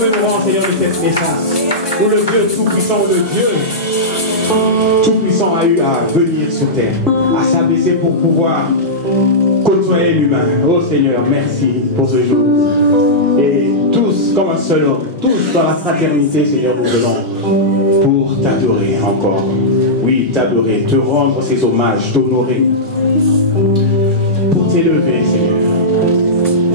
commémorant, Seigneur, de cette naissance, où le Dieu Tout-Puissant, où le Dieu Tout-Puissant a eu à venir sur terre, à s'abaisser pour pouvoir côtoyer l'humain. Oh Seigneur, merci pour ce jour. Et tous, comme un seul homme, tous dans la fraternité, Seigneur, nous venons pour t'adorer encore. Oui, t'adorer, te rendre ces hommages, t'honorer, pour t'élever, Seigneur.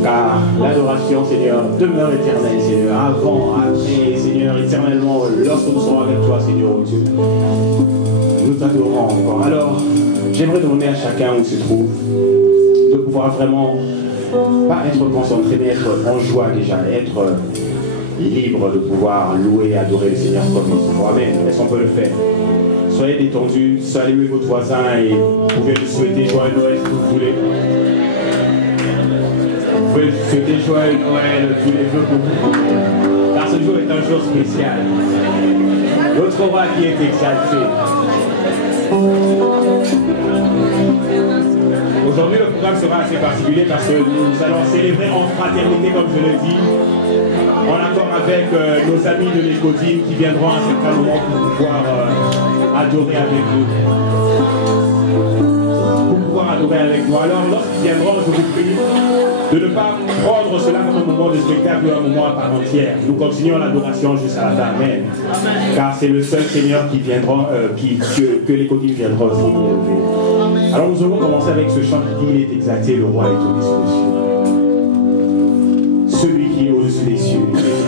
Car l'adoration, Seigneur, demeure éternelle, Seigneur, avant, après, Seigneur, éternellement, lorsque nous sommes avec toi, Seigneur, oh Dieu. Nous t'adorons encore. Alors, j'aimerais demander à chacun où il se trouve de pouvoir vraiment, pas être concentré, mais être en joie déjà, être libre de pouvoir louer et adorer le Seigneur comme il se faut. Amen. Est-ce qu'on peut le faire? Soyez détendus, saluez votre voisin et vous pouvez lui souhaiter joyeux Noël si vous voulez. Vous pouvez souhaiter joyeux Noël tous les jours que vous voulez. Car ce jour est un jour spécial. Notre roi qui est exalté. Aujourd'hui, le programme sera assez particulier parce que nous allons célébrer en fraternité, comme je le dis, en accord avec nos amis de l'Écodine qui viendront à un certain moment pour pouvoir adorer avec nous. Pour pouvoir adorer avec nous. Alors, lorsqu'ils viendront, je vous prie de ne pas prendre cela comme un moment de spectacle ou un moment à part entière. Nous continuons l'adoration jusqu'à la fin. Amen. Car c'est le seul Seigneur qui viendra, que les Codines viendront aussi élever. Alors nous allons commencer avec ce chant qui dit il est exalté, le roi est au-dessus des cieux. Celui qui est au-dessus des cieux, il est exalté.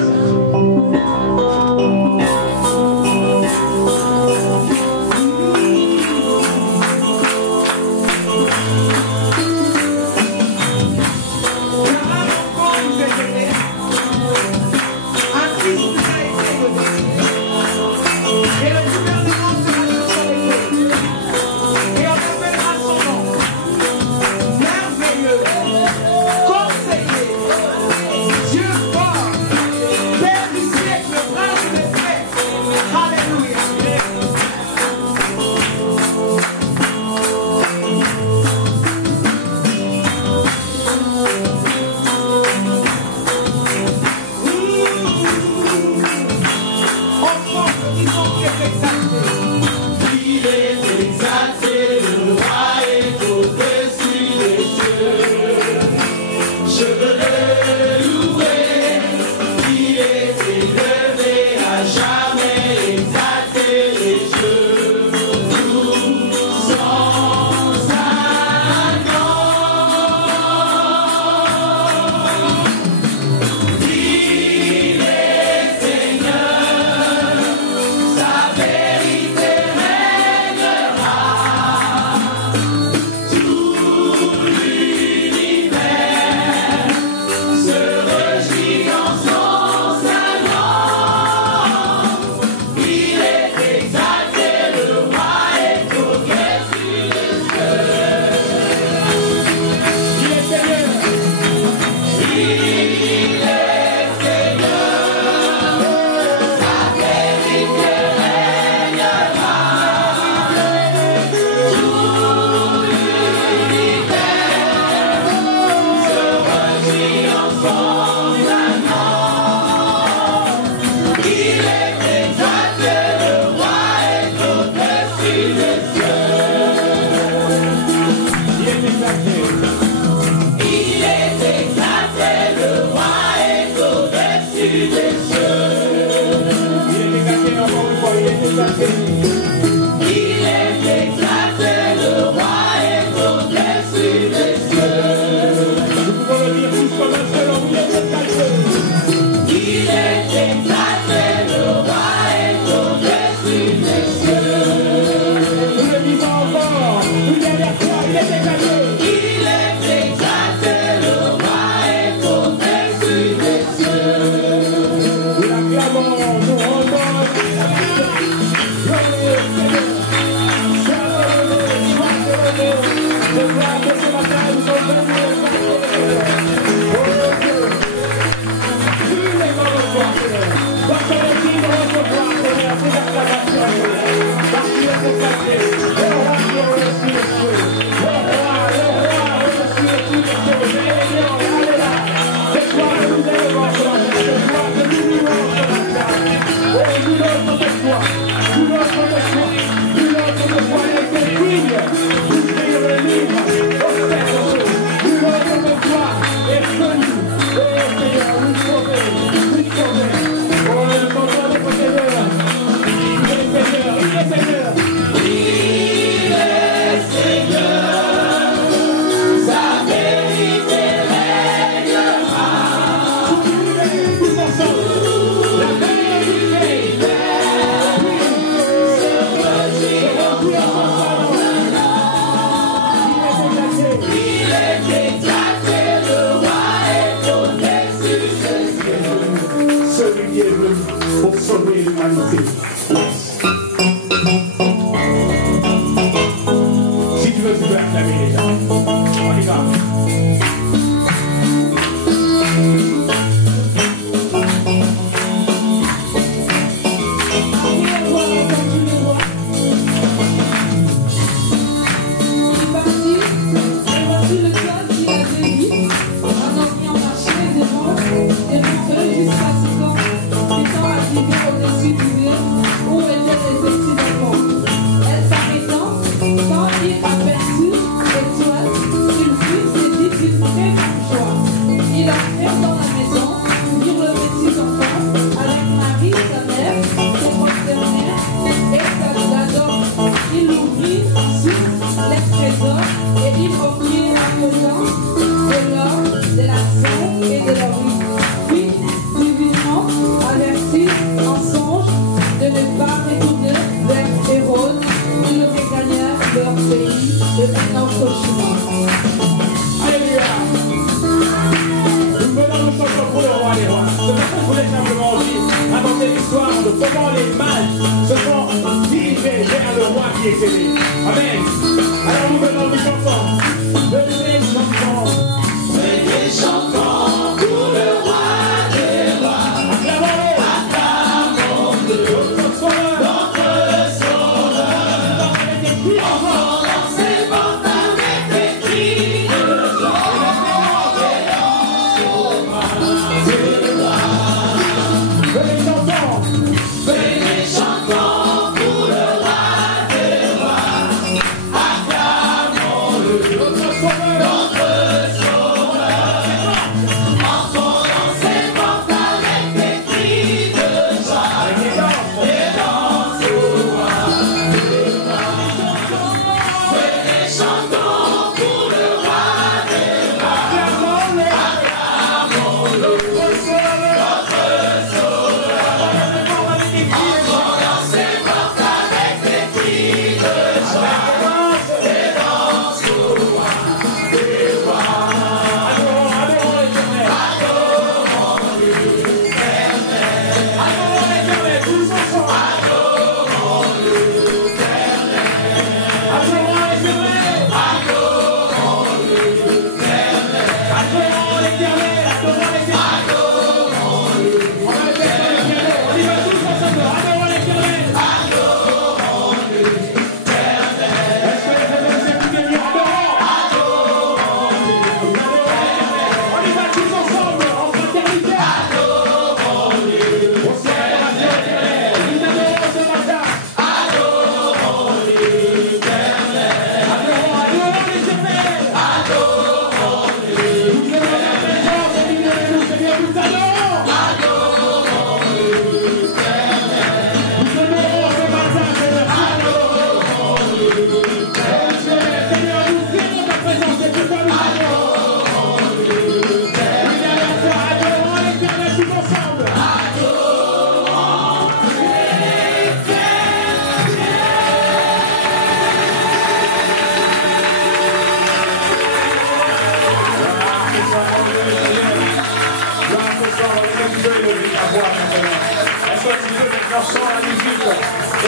Nous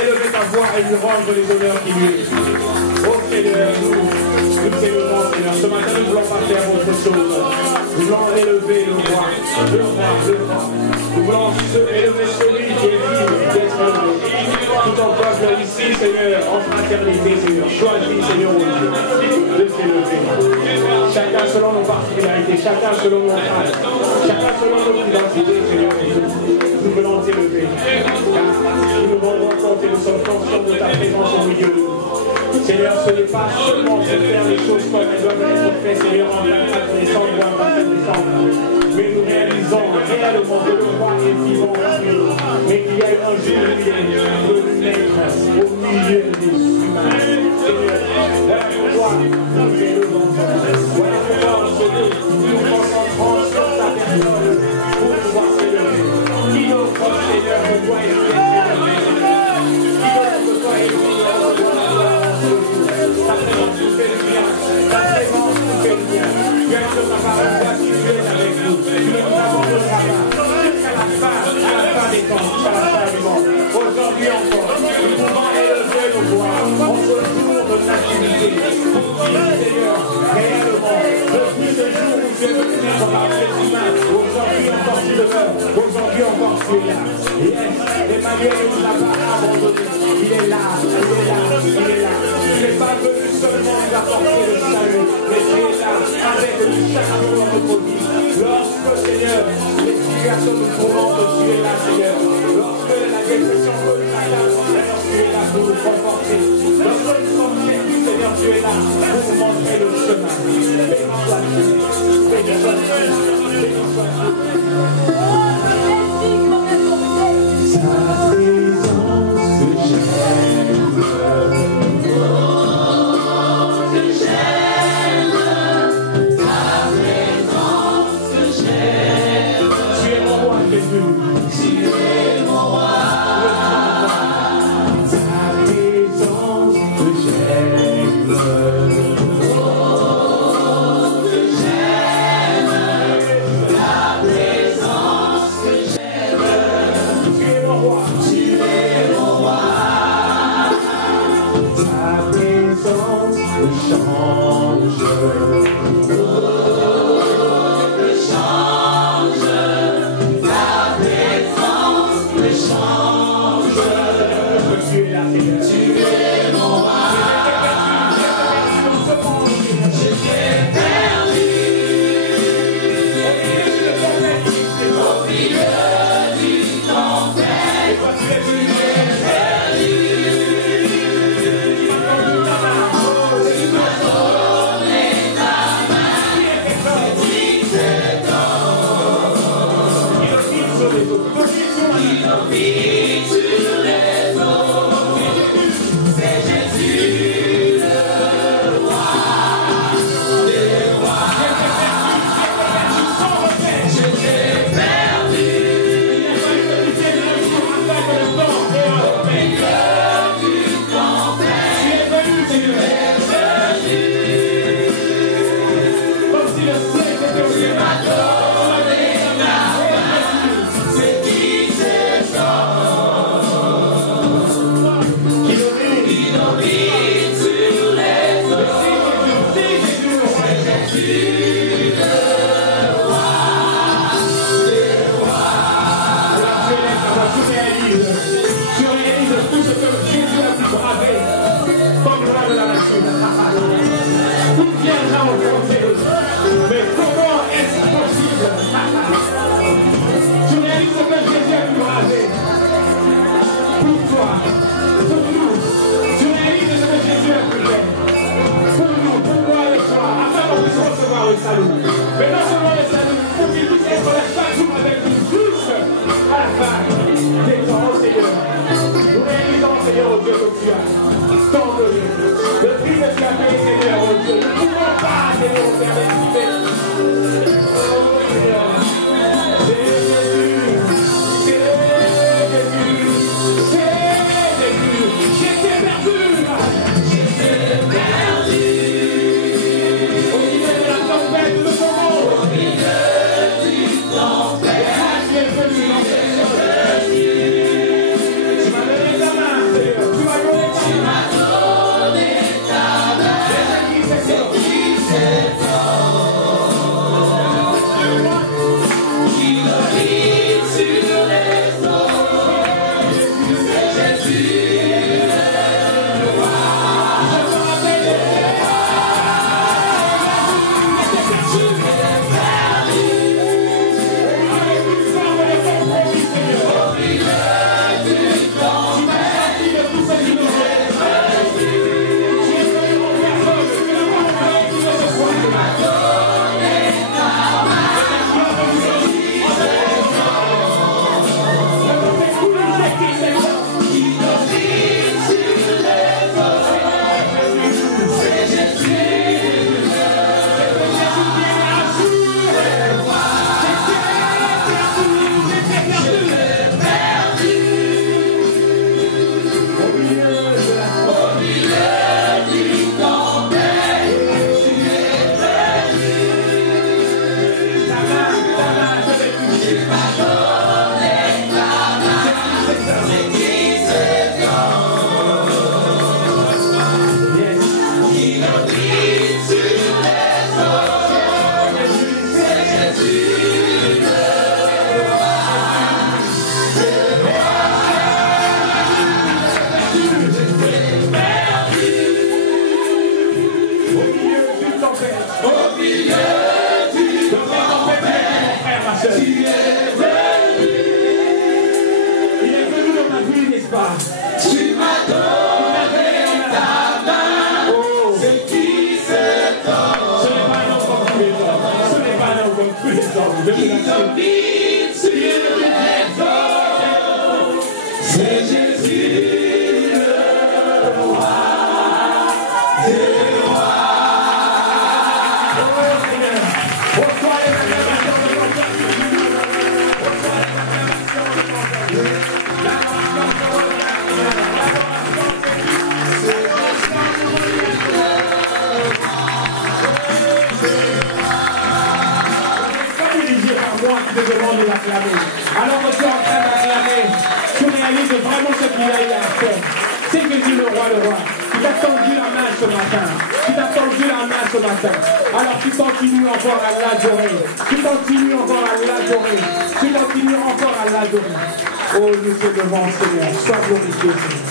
Élevez ta voix et lui rendre les honneurs qui lui est. Oh Seigneur, nous t'élevons, Seigneur. Ce matin, nous ne voulons pas faire autre chose. Nous voulons élever le roi, le roi, le roi. Nous voulons élever celui qui est vivre, qui est élevé. Tout en peuple ici, Seigneur, en fraternité, Seigneur. Choisis, Seigneur, au Dieu, de s'élever. Chacun selon nos particularités, chacun selon nos âges, chacun selon nos identités, Seigneur. Nous voulons t'élever. Car nous demandons lieu. Seigneur, ce n'est pas seulement de faire les choses comme elles doivent être faites, Seigneur, en 24 décembre ou en 27 décembre, mais nous réalisons réellement que le roi est vivant parmi nous, mais qu'il y a un jour où il est venu naître au milieu des humains. Seigneur, voilà pourquoi nous élevons. Voilà pourquoi aujourd'hui nous nous concentrons sur sa personne pour pouvoir s'élever. Qui d'autre, Seigneur, ne doit être élevé? Qui d'autre ne doit être élevé? Ta présence nous fait le bien. Ta présence nous fait le bien. Tu es sur ta parole, tu es avec nous. Tu ne nous abandonneras pas. Jusqu'à la fin des temps, jusqu'à la fin du monde. Aujourd'hui encore, nous pouvons élever nos voix en ce jour de nativité. Pour dire, Seigneur, réellement, depuis le jour où tu es venu par les humains, aujourd'hui encore tu demeures, aujourd'hui encore tu es là. Yes, Emmanuel ne nous a pas abandonnés. Il est là, il est là, il est là. Tu n'es pas venu seulement nous apporter le salut, mais tu es là avec nous chaque jour dans notre vie. Lorsque, Seigneur, les situations nous tourmentent, tu es là, Seigneur. Lorsque la dépression peut nous atteindre, Seigneur, tu es là pour nous conforter. Lorsque nous sommes perdus, Seigneur, tu es là pour nous montrer le chemin. Béni sois-tu, béni sois-tu, béni sois-tu. Ta présence que j'aime. Tu m'as donné ta main. pas? Tu m'as donné ta main, ce qui se donne. Ce n'est pas un homme comme tous les hommes. Ce n'est pas un homme comme tous les hommes. Qui domine sur les eaux. C'est Jésus le roi des rois. Oh Seigneur, reçois les acclamations de ton peuple. Reçois les acclamations de ton peuple. L'adoration te revient, Seigneur. L'adoration te dirigé par moi qui te demande de l'acclamer. Alors que tu es en train d'acclamer, tu réalises vraiment ce qu'il a eu à faire. C'est Jésus le roi, qui t'a tendu la main ce matin. Qui t'a tendu la main ce matin. Alors tu continues encore à l'adorer. Tu continues encore à l'adorer. Tu continues encore à l'adorer. Oh, nous te devons, Seigneur. Sois glorifié, Seigneur.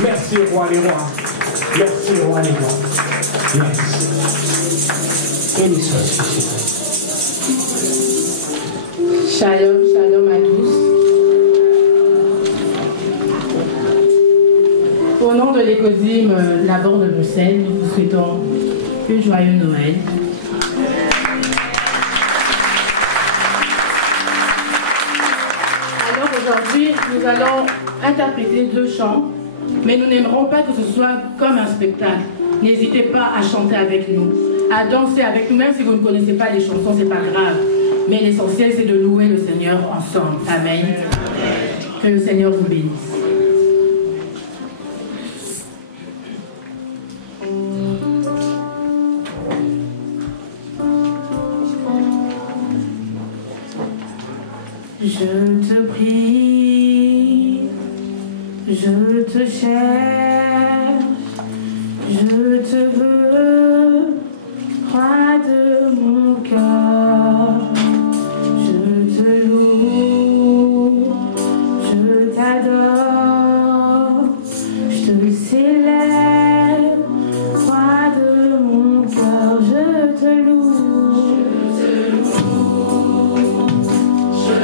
Merci, roi des rois. Merci, roi des rois. Merci. Béni sois-tu, Seigneur. Shalom, shalom à tous. Au nom de l'écosime Laborde de Bruxelles, nous vous souhaitons un joyeux Noël. Alors aujourd'hui, nous allons interpréter 2 chants, mais nous n'aimerons pas que ce soit comme un spectacle. N'hésitez pas à chanter avec nous, à danser avec nous, même si vous ne connaissez pas les chansons, c'est pas grave. Mais l'essentiel, c'est de louer le Seigneur ensemble. Amen. Que le Seigneur vous bénisse. Je te prie, je te cherche, je te veux, roi de mon cœur. Je te loue, je t'adore, je te célèbre, roi de mon cœur. Je te loue. Je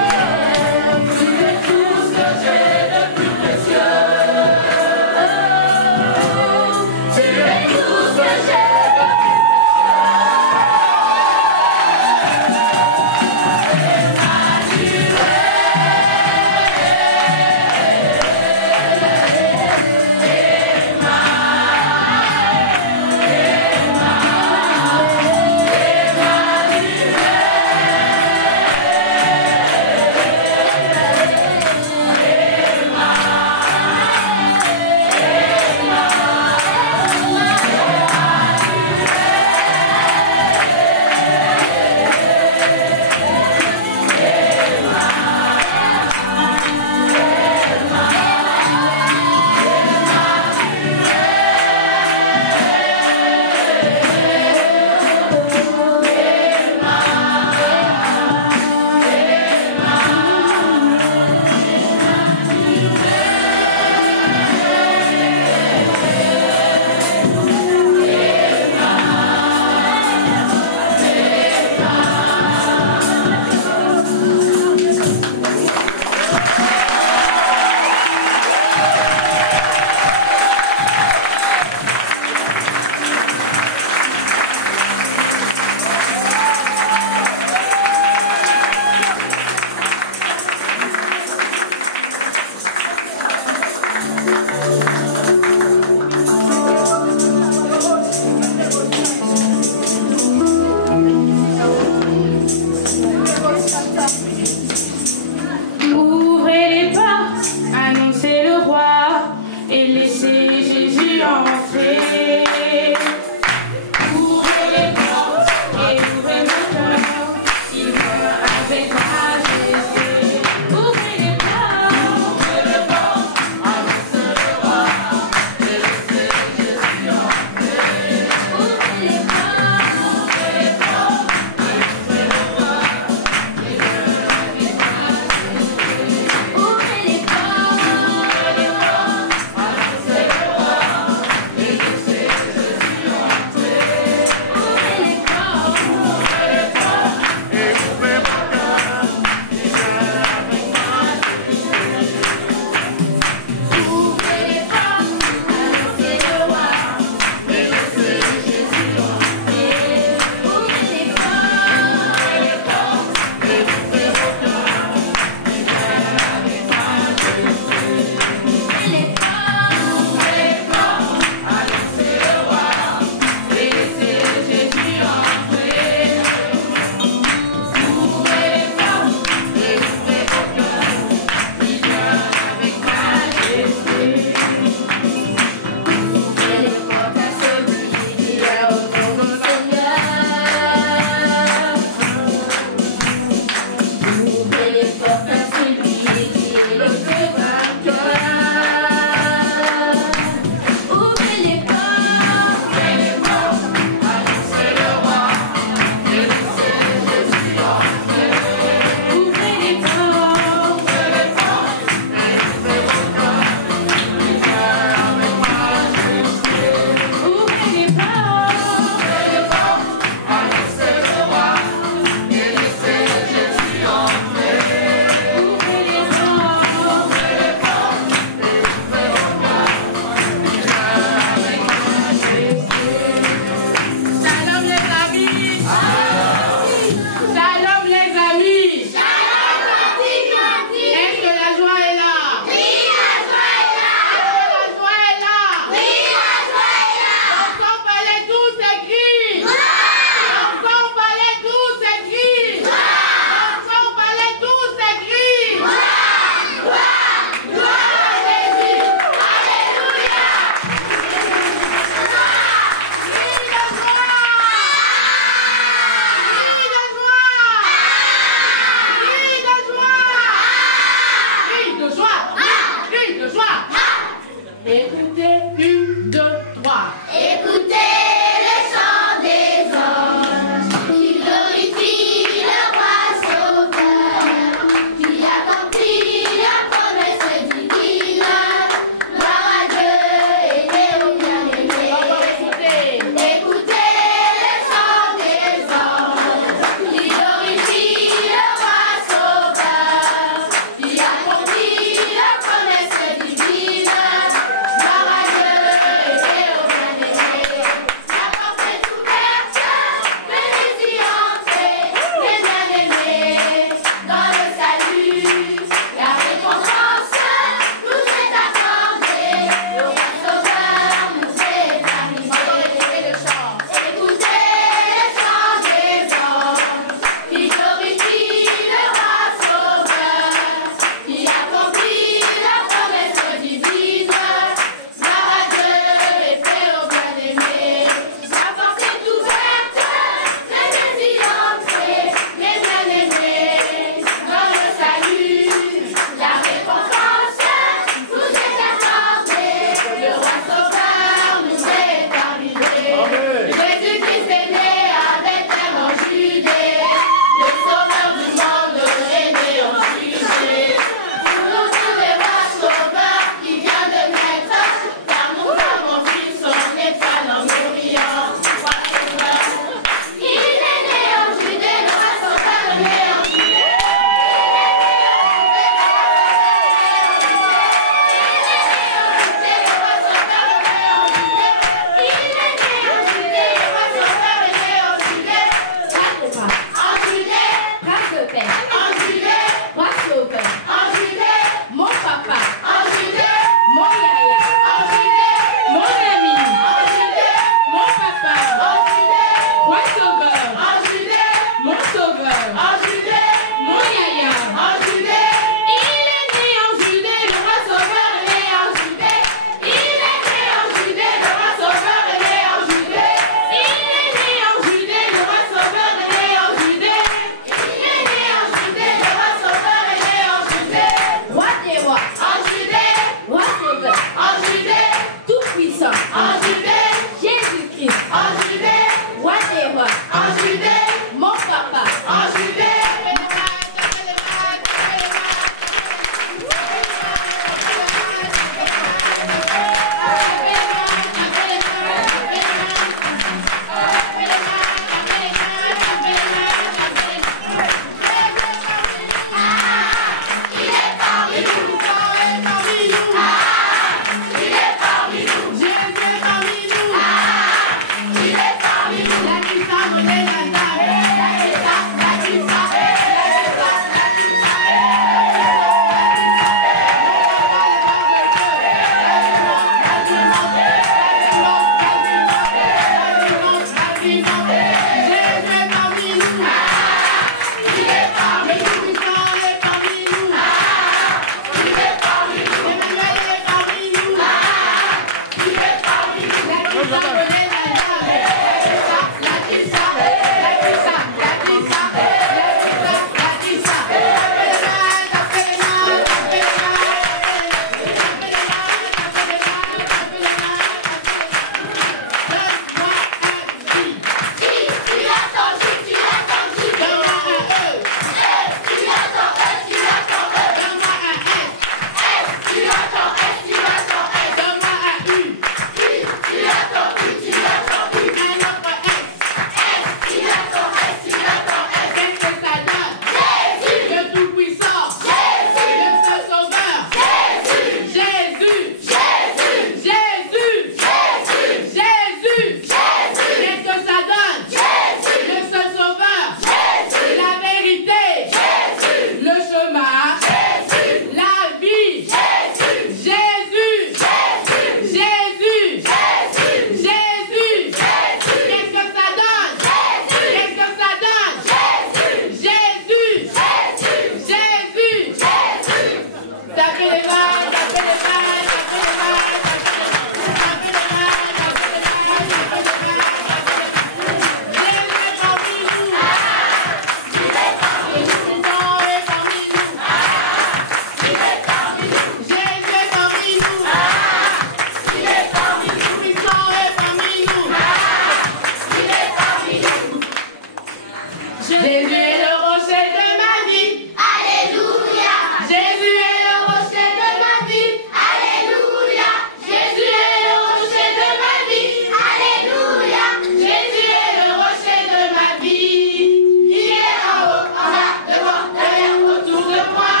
Jésus est le rocher de ma vie. Alléluia. Jésus est le rocher de ma vie. Alléluia. Jésus est le rocher de ma vie. Alléluia. Jésus est le rocher de ma vie. Il est en haut, en bas, devant, derrière, autour de moi.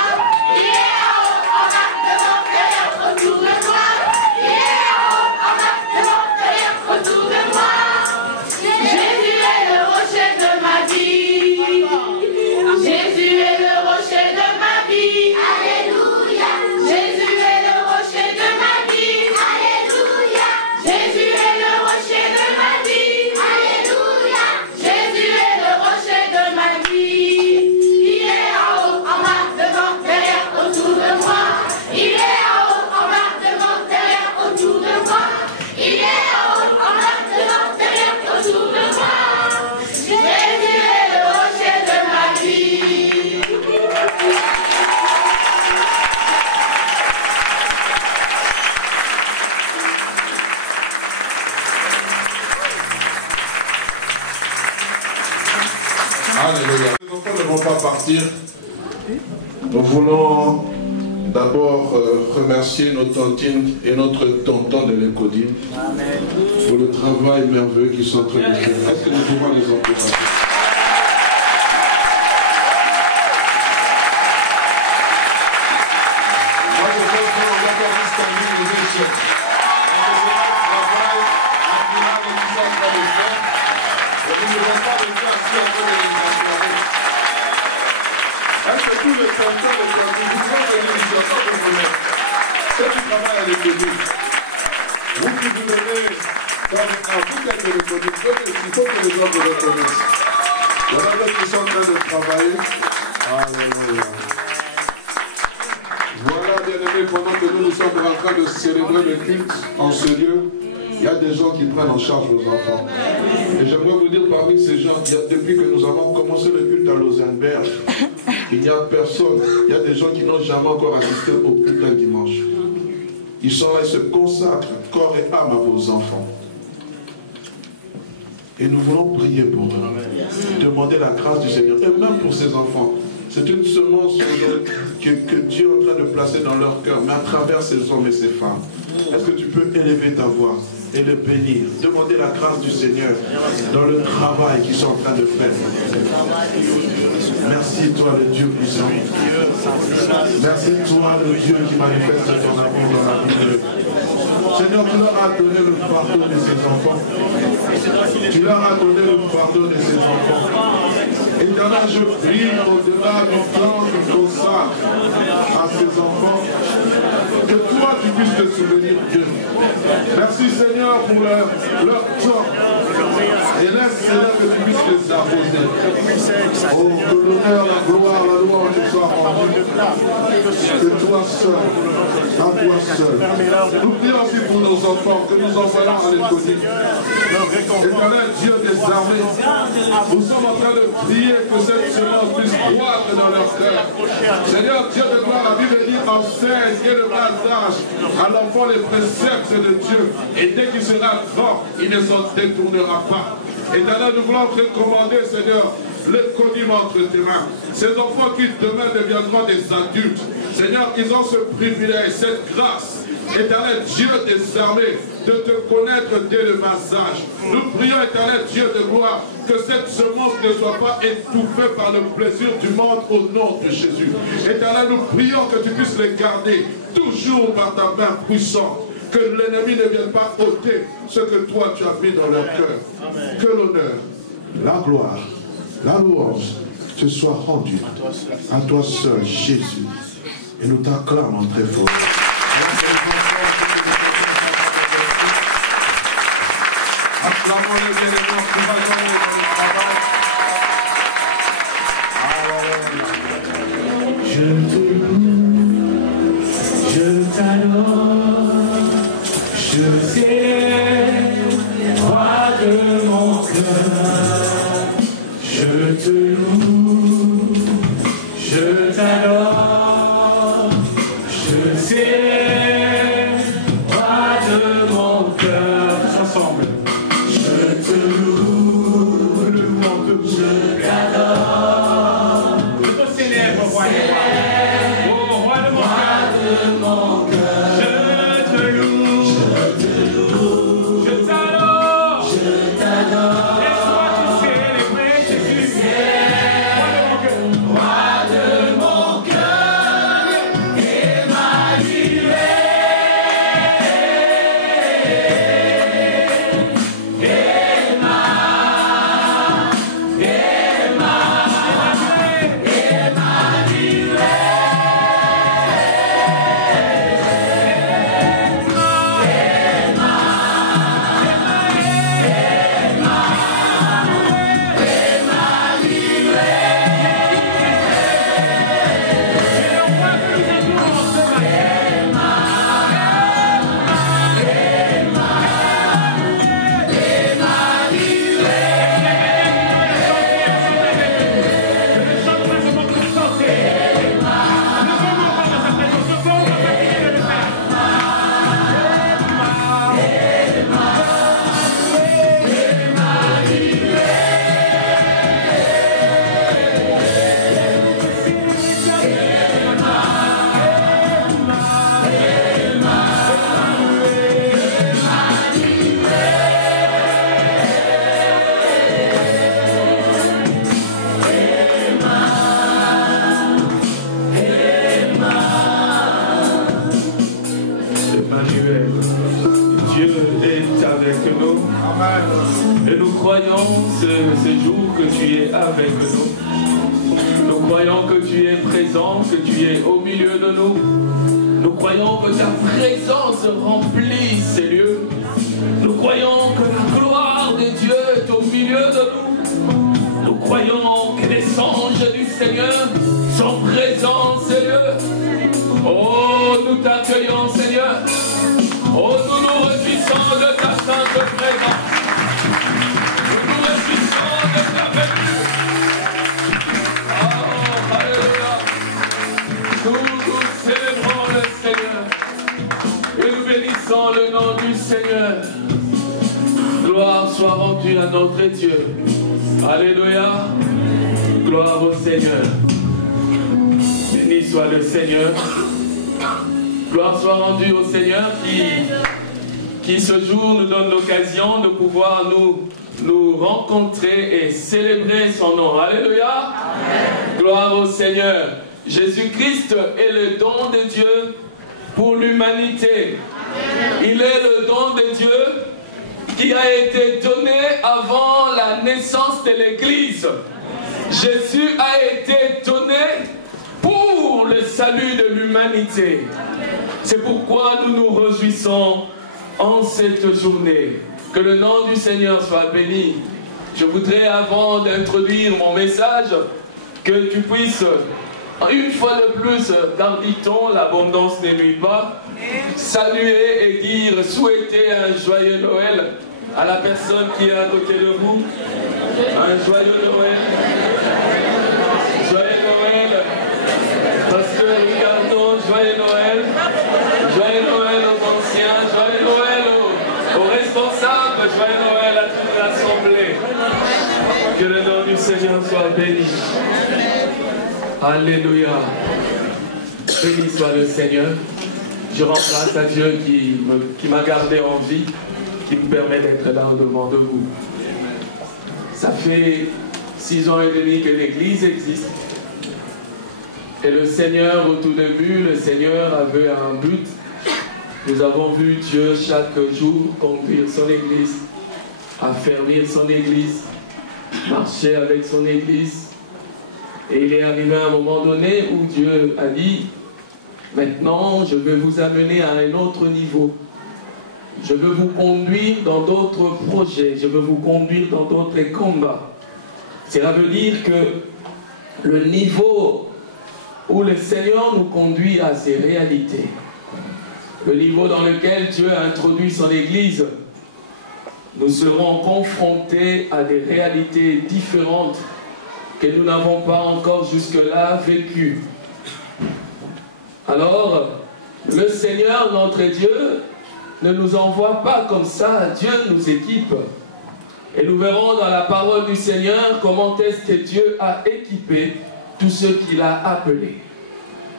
Il est en haut, en bas, devant, derrière, autour de moi. Il est en haut, en bas, devant, derrière, autour de moi. Jésus est le rocher de ma vie. Jésus est le rocher de ma vie. Alléluia. Jésus est le rocher de ma vie. Alléluia. Jésus est le rocher de ma vie. Alléluia. Jésus est le rocher de ma vie. Il est en haut, en bas, devant, derrière, autour de moi. Il est en haut, en bas, devant, derrière, autour de moi. Il est en haut, en bas, devant, derrière, autour de moi. Jésus est le rocher de ma vie. Alléluia. Les enfants ne vont pas partir. Nous voulons d'abord remercier notre tantine et notre tonton de l'Écodine pour le travail merveilleux qu'ils sont en train de faire. Est-ce que nous pouvons les encourager? Moi, je pense qu'on va faire distinguer les échecs. Parce que c'est un travail admirable et qu'ils sont en train de faire. Et nous ne devons pas les faire assis en train de les acclamer. Est-ce que tous les tontons de tantines, vous pouvez venir ici ensemble pour vous mettre? C'est du travail à l'économie. Vous qui vous venez dans tout être de l'économie, il faut que les gens vous reconnaissent. Il y en a d'autres qui sont en train de travailler. Alléluia. Voilà, bien-aimés, pendant que nous sommes en train de célébrer le culte en ce lieu, il y a des gens qui prennent en charge vos enfants. Et j'aimerais vous dire, parmi ces gens, depuis que nous avons commencé le culte à Lausanne-Berge, il n'y a personne, il y a des gens qui n'ont jamais encore assisté au culte un dimanche. Ils sont là, ils se consacrent corps et âme à vos enfants. Et nous voulons prier pour eux, demander la grâce du Seigneur, et même pour ces enfants. C'est une semence que Dieu est en train de placer dans leur cœur, mais à travers ces hommes et ces femmes. Est-ce que tu peux élever ta voix et le bénir, demander la grâce du Seigneur dans le travail qu'ils sont en train de faire? Merci toi le Dieu puissant. Merci toi le Dieu qui manifeste ton amour dans la vie d'eux. Seigneur, tu leur as donné le pardon de ces enfants. Tu leur as donné le pardon de ces enfants. Éternel, je prie au-delà du temps du consacre à ces enfants, que toi tu puisses te souvenir d'eux. Merci Seigneur pour leur temps. Et laisse Seigneur que tu puisses les arroser. Oh, que l'honneur, la gloire, la louange te soient rendus. Que toi seul, à toi seul. Nous prions aussi pour nos enfants, que nous envoyons à l'économie. Éternel Dieu des armées, nous sommes en train de prier que cette semence puisse croître dans leur cœur. Seigneur Dieu de gloire, la Bible dit enseigne dès le bas âge à l'enfant les préceptes de Dieu. Et dès qu'il sera grand, il ne s'en détournera pas. Éternel, nous voulons recommander, Seigneur, l'économie entre tes mains. Ces enfants qui demain deviendront des adultes. Seigneur, ils ont ce privilège, cette grâce. Éternel Dieu des armées, de te connaître dès le bas âge. Nous prions, Éternel Dieu de gloire, que cette semence ne soit pas étouffée par le plaisir du monde au nom de Jésus. Éternel, nous prions que tu puisses les garder toujours par ta main puissante. Que l'ennemi ne vienne pas ôter ce que toi tu as mis dans leur cœur. Que l'honneur, la gloire, la louange te soient rendues à toi seul, Jésus. Et nous t'acclamons très fort. Acclamons les éléments qui vont dans le travail. Je te loue, je t'adore, je t'aime, roi de mon cœur. Je te loue, je t'adore, je t'aime, roi de mon cœur. Tous ensemble. Je te loue, je t'adore. croyons ce jour que tu es avec nous. Nous croyons que tu es présent, que tu es au milieu de nous. Nous croyons que ta présence remplit ces lieux. Nous croyons que la gloire de Dieu est au milieu de nous. Nous croyons que les anges du Seigneur sont présents en ces lieux. Oh, nous t'accueillons, Seigneur. Oh, nous nous réjouissons de ta sainte présence. Nous nous réjouissons de ta venue. Oh, alléluia. Nous célébrons le Seigneur. Et nous bénissons le nom du Seigneur. Gloire soit rendue à notre Dieu. Alléluia. Gloire au Seigneur. Béni soit le Seigneur. Gloire soit rendue au Seigneur qui ce jour nous donne l'occasion de pouvoir nous rencontrer et célébrer son nom. Alléluia. Amen. Gloire au Seigneur. Jésus-Christ est le don de Dieu pour l'humanité. Il est le don de Dieu qui a été donné avant la naissance de l'Église. Jésus a été donné pour le salut de l'humanité. C'est pourquoi nous nous réjouissons en cette journée. Que le nom du Seigneur soit béni. Je voudrais, avant d'introduire mon message, que tu puisses, une fois de plus, car dit-on, l'abondance ne nuit pas, saluer et dire, souhaiter un joyeux Noël à la personne qui est à côté de vous. Un joyeux Noël. Joyeux Noël. Parce que regardons, joyeux Noël. Joyeux Noël aux anciens, joyeux Noël aux responsables, joyeux Noël à toute l'assemblée. Que le nom du Seigneur soit béni. Alléluia. Béni soit le Seigneur. Je rends grâce à Dieu qui m'a gardé en vie, qui me permet d'être là devant de vous. Ça fait 6 ans et demi que l'Église existe. Et le Seigneur, au tout début, le Seigneur avait un but. Nous avons vu Dieu chaque jour conduire son Église, affermir son Église, marcher avec son Église. Et il est arrivé à un moment donné où Dieu a dit, maintenant je vais vous amener à un autre niveau. Je veux vous conduire dans d'autres projets, je veux vous conduire dans d'autres combats. Cela veut dire que le niveau où le Seigneur nous conduit à ces réalités, le niveau dans lequel Dieu a introduit son Église, nous serons confrontés à des réalités différentes que nous n'avons pas encore jusque-là vécues. Alors, le Seigneur, notre Dieu, ne nous envoie pas comme ça, Dieu nous équipe. Et nous verrons dans la parole du Seigneur comment est-ce que Dieu a équipé tous ceux qu'il a appelés.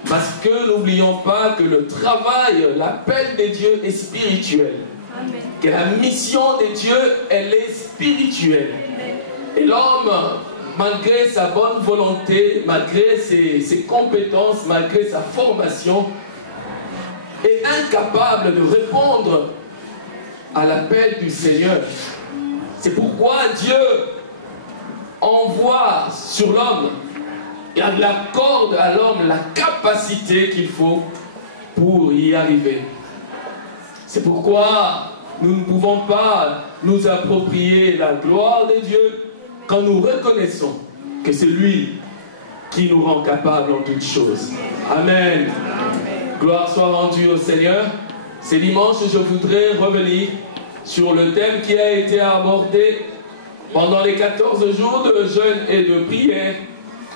Parce que n'oublions pas que le travail, l'appel de Dieu est spirituel. Amen. Que la mission de Dieu, elle est spirituelle. Amen. Et l'homme, malgré sa bonne volonté, malgré ses compétences, malgré sa formation, est incapable de répondre à l'appel du Seigneur. C'est pourquoi Dieu envoie sur l'homme, il accorde à l'homme la capacité qu'il faut pour y arriver. C'est pourquoi nous ne pouvons pas nous approprier la gloire de Dieu quand nous reconnaissons que c'est lui qui nous rend capables en toutes choses. Amen. Gloire soit rendue au Seigneur. Ce dimanche, je voudrais revenir sur le thème qui a été abordé pendant les 14 jours de jeûne et de prière.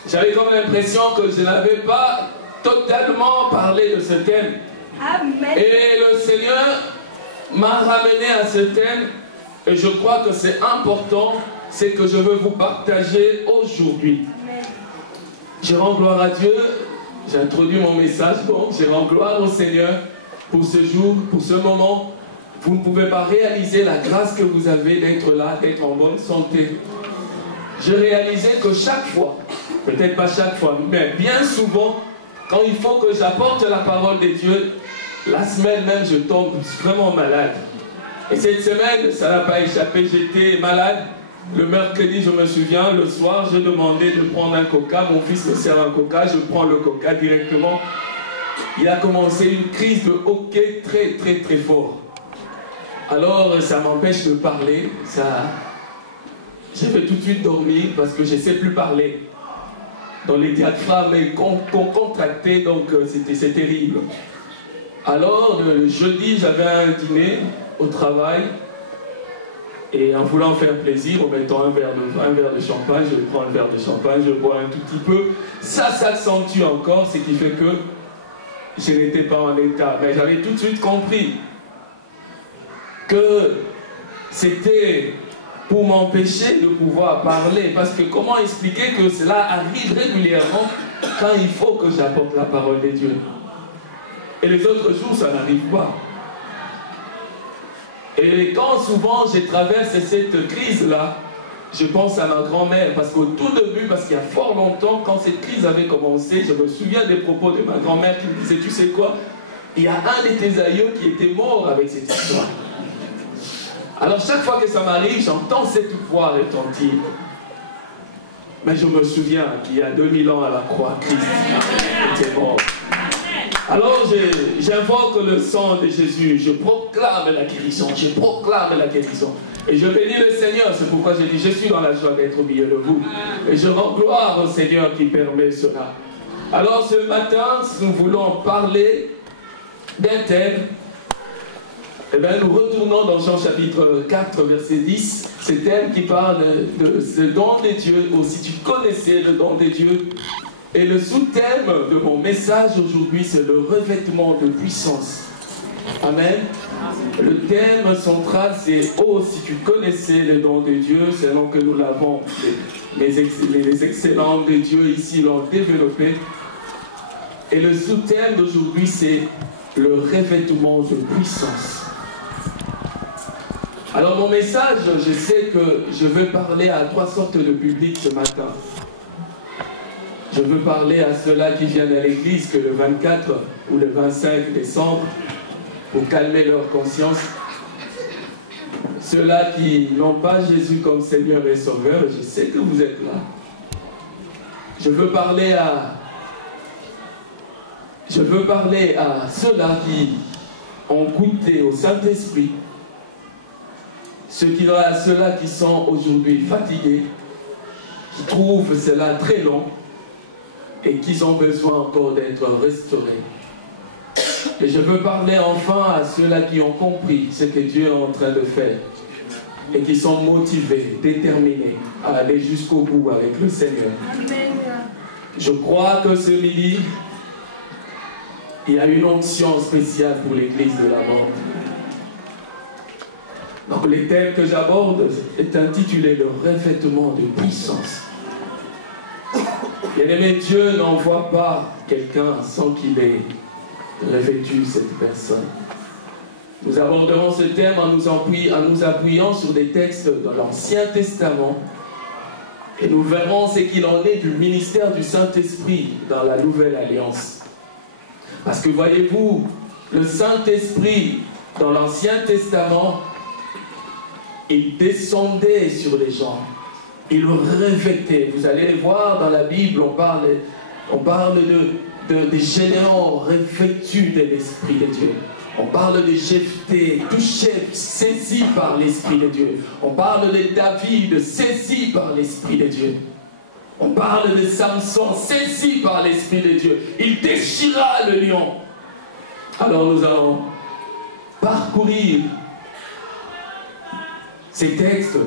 J'avais comme l'impression que je n'avais pas totalement parlé de ce thème. Amen. Et le Seigneur m'a ramené à ce thème et je crois que c'est important, c'est que je veux vous partager aujourd'hui. Je rends gloire à Dieu, j'ai introduit mon message, donc je rends gloire au Seigneur pour ce jour, pour ce moment. Vous ne pouvez pas réaliser la grâce que vous avez d'être là, d'être en bonne santé. Je réalisais que chaque fois, peut-être pas chaque fois, mais bien souvent, quand il faut que j'apporte la parole de Dieu, la semaine même, je tombe vraiment malade. Et cette semaine, ça n'a pas échappé, j'étais malade. Le mercredi, je me souviens, le soir, j'ai demandé de prendre un coca. Mon fils me sert un coca, je prends le coca directement. Il a commencé une crise de hoquet très, très, très fort. Alors, ça m'empêche de parler. Je vais tout de suite dormir parce que je ne sais plus parler. Dans les diaphragmes contractés, donc c'est terrible. Alors, le jeudi, j'avais un dîner au travail. Et en voulant faire plaisir, en mettant un verre de champagne, je prends un verre de champagne, je bois un tout petit peu. Ça s'accentue encore, ce qui fait que je n'étais pas en état. Mais j'avais tout de suite compris que c'était pour m'empêcher de pouvoir parler. Parce que comment expliquer que cela arrive régulièrement quand il faut que j'apporte la parole de Dieu? Et les autres jours, ça n'arrive pas. Et quand souvent je traverse cette crise-là, je pense à ma grand-mère, parce qu'au tout début, parce qu'il y a fort longtemps, quand cette crise avait commencé, je me souviens des propos de ma grand-mère qui me disait, tu sais quoi, il y a un de tes aïeux qui était mort avec cette histoire. Alors chaque fois que ça m'arrive, j'entends cette voix retentir. Mais je me souviens qu'il y a 2000 ans à la croix, Christ était mort. Alors j'invoque le sang de Jésus, je proclame la guérison, je proclame la guérison. Et je bénis le Seigneur, c'est pourquoi je dis, je suis dans la joie d'être au milieu de vous. Et je rends gloire au Seigneur qui permet cela. Alors ce matin, nous voulons parler d'un thème. Eh bien, nous retournons dans Jean chapitre 4, verset 10. Ce thème qui parle de ce don de Dieu, ou si tu connaissais le don de Dieu. Et le sous-thème de mon message aujourd'hui, c'est le revêtement de puissance. Amen. Le thème central, c'est « Oh, si tu connaissais le don de Dieu », selon que nous l'avons, les excellents de Dieu ici l'ont développé. Et le sous-thème d'aujourd'hui, c'est le revêtement de puissance. Alors mon message, je sais que je veux parler à trois sortes de publics ce matin. Je veux parler à ceux-là qui viennent à l'église que le 24 ou le 25 décembre pour calmer leur conscience. Ceux-là qui n'ont pas Jésus comme Seigneur et Sauveur, je sais que vous êtes là. Je veux parler à ceux-là qui ont goûté au Saint-Esprit. Ceux-là qui sont aujourd'hui fatigués, qui trouvent cela très long et qui ont besoin encore d'être restaurés. Et je veux parler enfin à ceux-là qui ont compris ce que Dieu est en train de faire et qui sont motivés, déterminés à aller jusqu'au bout avec le Seigneur. Je crois que ce midi, il y a une onction spéciale pour l'église de la mort. Donc le thème que j'aborde est intitulé « Le revêtement de puissance ». Bien-aimé, Dieu n'envoie pas quelqu'un sans qu'il ait revêtu cette personne. Nous aborderons ce thème en nous appuyant sur des textes dans l'Ancien Testament et nous verrons ce qu'il en est du ministère du Saint-Esprit dans la Nouvelle Alliance. Parce que voyez-vous, le Saint-Esprit dans l'Ancien Testament, il descendait sur les gens. Il le revêtait. Vous allez le voir dans la Bible, on parle des généraux revêtus de l'Esprit de Dieu. On parle de Jephthé, touché, saisi par l'Esprit de Dieu. On parle de David, saisi par l'Esprit de Dieu. On parle de Samson, saisi par l'Esprit de Dieu. Il déchira le lion. Alors nous allons parcourir ces textes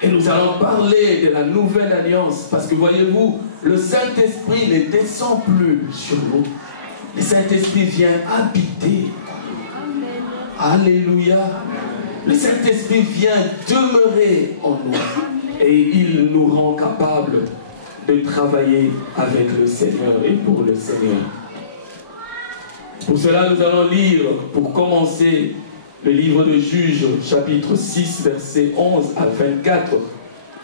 et nous allons parler de la nouvelle alliance, parce que voyez-vous, le Saint-Esprit ne descend plus sur nous. Le Saint-Esprit vient habiter. Alléluia. Le Saint-Esprit vient demeurer en nous et il nous rend capables de travailler avec le Seigneur et pour le Seigneur. Pour cela, nous allons lire, pour commencer, le livre de Juges, chapitre 6, versets 11 à 24.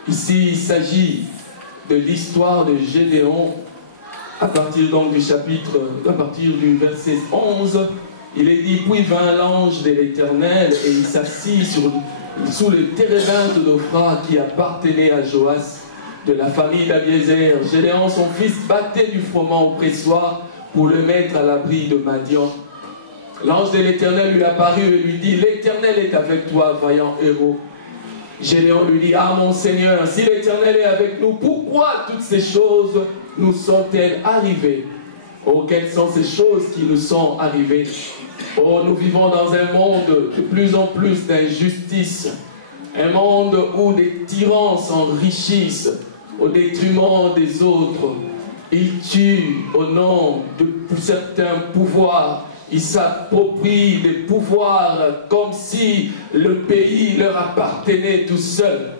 Ici, il s'agit de l'histoire de Gédéon, à partir donc du verset 11. Il est dit, puis vint l'ange de l'Éternel et il s'assit sous le térébinthe d'Ophra qui appartenait à Joas, de la famille d'Abiézer. Gédéon, son fils, battait du froment au pressoir pour le mettre à l'abri de Madian. L'ange de l'Éternel lui apparut et lui dit, l'Éternel est avec toi, vaillant héros. Gédéon lui dit, ah mon Seigneur, si l'Éternel est avec nous, pourquoi toutes ces choses nous sont-elles arrivées? Oh, quelles sont ces choses qui nous sont arrivées? Oh, nous vivons dans un monde de plus en plus d'injustice, un monde où des tyrans s'enrichissent au détriment des autres. Ils tuent au nom de certains pouvoirs. Ils s'approprient des pouvoirs comme si le pays leur appartenait tout seul.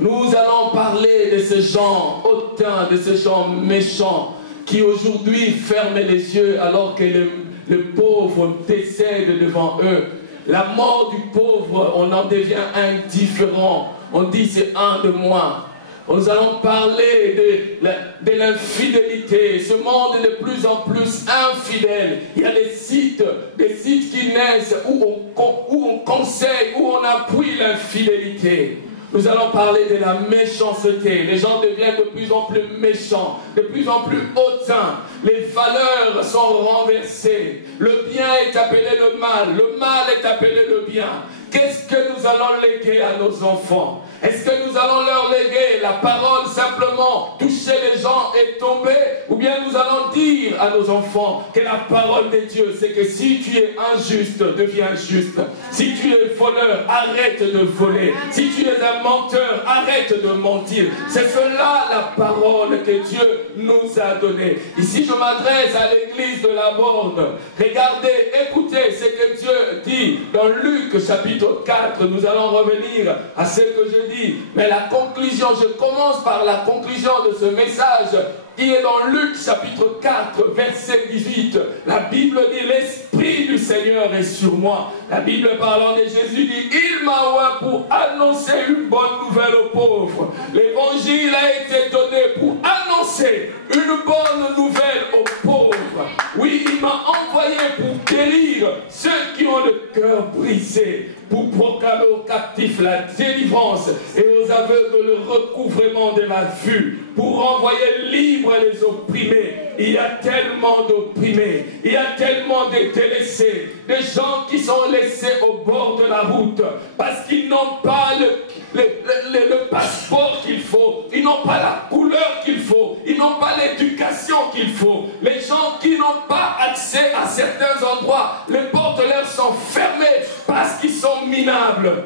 Nous allons parler de ces gens hautains, de ces gens méchants qui aujourd'hui ferment les yeux alors que le pauvre décède devant eux. La mort du pauvre, on en devient indifférent. On dit c'est un de moins. Nous allons parler de l'infidélité. Ce monde est de plus en plus infidèle. Il y a des sites qui naissent où on conseille, où on appuie l'infidélité. Nous allons parler de la méchanceté. Les gens deviennent de plus en plus méchants, de plus en plus hautains. Les valeurs sont renversées. Le bien est appelé le mal est appelé le bien. Qu'est-ce que nous allons léguer à nos enfants? Est-ce que nous allons leur léguer la parole simplement, toucher les gens et tomber? Ou bien nous allons dire à nos enfants que la parole de Dieu, c'est que si tu es injuste, deviens juste. Si tu es voleur, arrête de voler. Si tu es un menteur, arrête de mentir. C'est cela la parole que Dieu nous a donnée. Ici, je m'adresse à l'église de la Borne. Regardez, écoutez ce que Dieu dit dans Luc chapitre 4. Nous allons revenir à ce que je dis. Mais la conclusion, je commence par la conclusion de ce message qui est dans Luc chapitre 4, verset 18. La Bible dit, l'Esprit du Seigneur est sur moi. La Bible parlant de Jésus dit, il m'a oint pour annoncer une bonne nouvelle aux pauvres. L'évangile a été donné pour annoncer une bonne nouvelle aux pauvres. Oui, il m'a envoyé pour guérir ceux qui ont le cœur brisé, pour proclamer aux captifs la délivrance et aux aveugles le recouvrement de la vue, pour renvoyer libres les opprimés. Il y a tellement d'opprimés, il y a tellement de délaissés, des gens qui sont laissés au bord de la route parce qu'ils n'ont pas le passeport qu'il faut, ils n'ont pas la couleur qu'il faut, ils n'ont pas l'éducation qu'il faut. Les gens qui n'ont pas accès à certains endroits, les portes leur sont fermées parce qu'ils sont minables.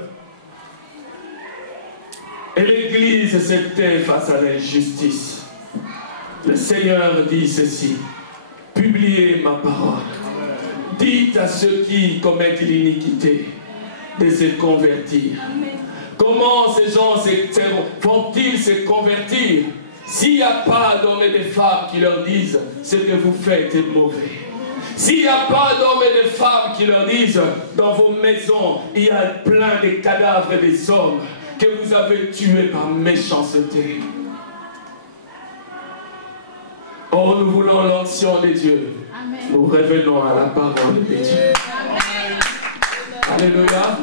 Et l'Église s'était face à l'injustice. Le Seigneur dit ceci, publiez ma parole. Dites à ceux qui commettent l'iniquité de se convertir. Comment ces gens vont-ils se convertir s'il n'y a pas d'hommes et de femmes qui leur disent ce que vous faites est mauvais? S'il n'y a pas d'hommes et de femmes qui leur disent dans vos maisons, il y a plein de cadavres des hommes que vous avez tués par méchanceté. Oh, nous voulons l'onction de Dieu. Amen. Nous revenons à la parole de Dieu. Amen. Alléluia.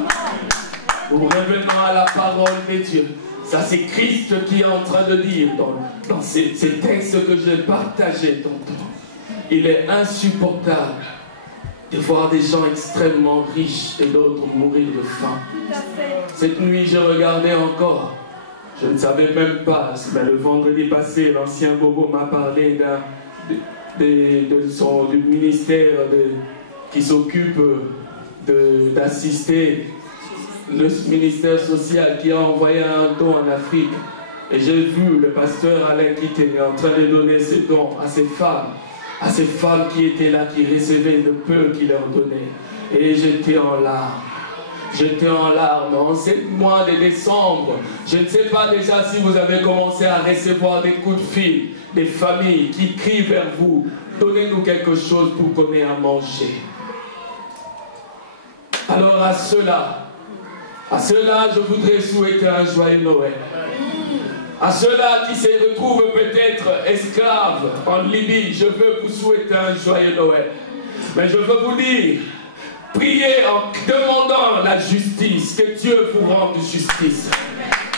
Nous revenons à la parole de Dieu. Ça, c'est Christ qui est en train de dire dans ces textes que j'ai partagés tantôt. Il est insupportable de voir des gens extrêmement riches et d'autres mourir de faim. Cette nuit, je regardais encore. Je ne savais même pas, mais le vendredi passé, l'ancien Bobo m'a parlé du ministère qui s'occupe d'assister le ministère social qui a envoyé un don en Afrique. Et j'ai vu le pasteur Alain Kitté en train de donner ces dons à ces femmes qui étaient là, qui recevaient le peu qu'il leur donnait. Et j'étais en larmes. J'étais en larmes. En ce mois de décembre, je ne sais pas déjà si vous avez commencé à recevoir des coups de fil, des familles qui crient vers vous, donnez-nous quelque chose pour qu'on ait à manger. Alors à ceux-là, je voudrais souhaiter un joyeux Noël. À ceux-là qui se retrouvent peut-être esclaves en Libye, je veux vous souhaiter un joyeux Noël. Mais je veux vous dire Priez en demandant la justice, que Dieu vous rende justice.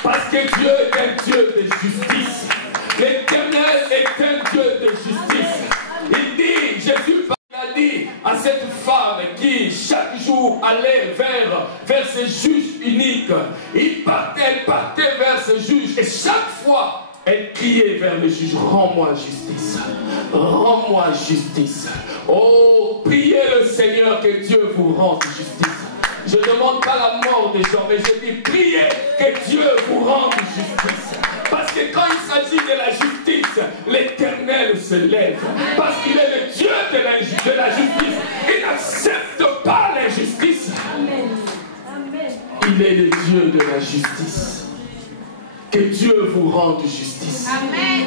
Parce que Dieu est un Dieu de justice. L'Éternel est un Dieu de justice. Il dit, Jésus a dit à cette femme qui chaque jour allait vers ce juge unique. Elle partait vers ce juge et chaque fois elle criait vers le juge, rends-moi justice, rends-moi justice. Oh, priez le Seigneur que Dieu vous rende justice. Je ne demande pas la mort des gens, mais je dis priez que Dieu vous rende justice. Parce que quand il s'agit de la justice, l'Éternel se lève. Parce qu'il est le Dieu de la justice. Il n'accepte pas l'injustice. Il est le Dieu de la justice. Que Dieu vous rende justice. Amen.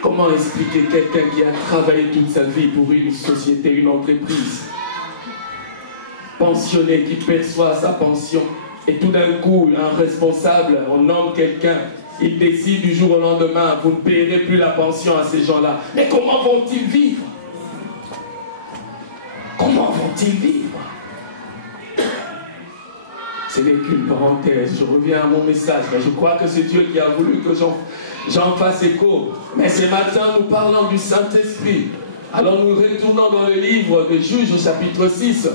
Comment expliquer quelqu'un qui a travaillé toute sa vie pour une société, une entreprise, pensionné, qui perçoit sa pension, et tout d'un coup, un responsable, on nomme quelqu'un, il décide du jour au lendemain, vous ne payerez plus la pension à ces gens-là. Mais comment vont-ils vivre? Comment vont-ils vivre? Ce n'est qu'une parenthèse, je reviens à mon message, mais je crois que c'est Dieu qui a voulu que j'en fasse écho. Mais ce matin, nous parlons du Saint-Esprit. Alors nous retournons dans le livre de Juges au chapitre 6.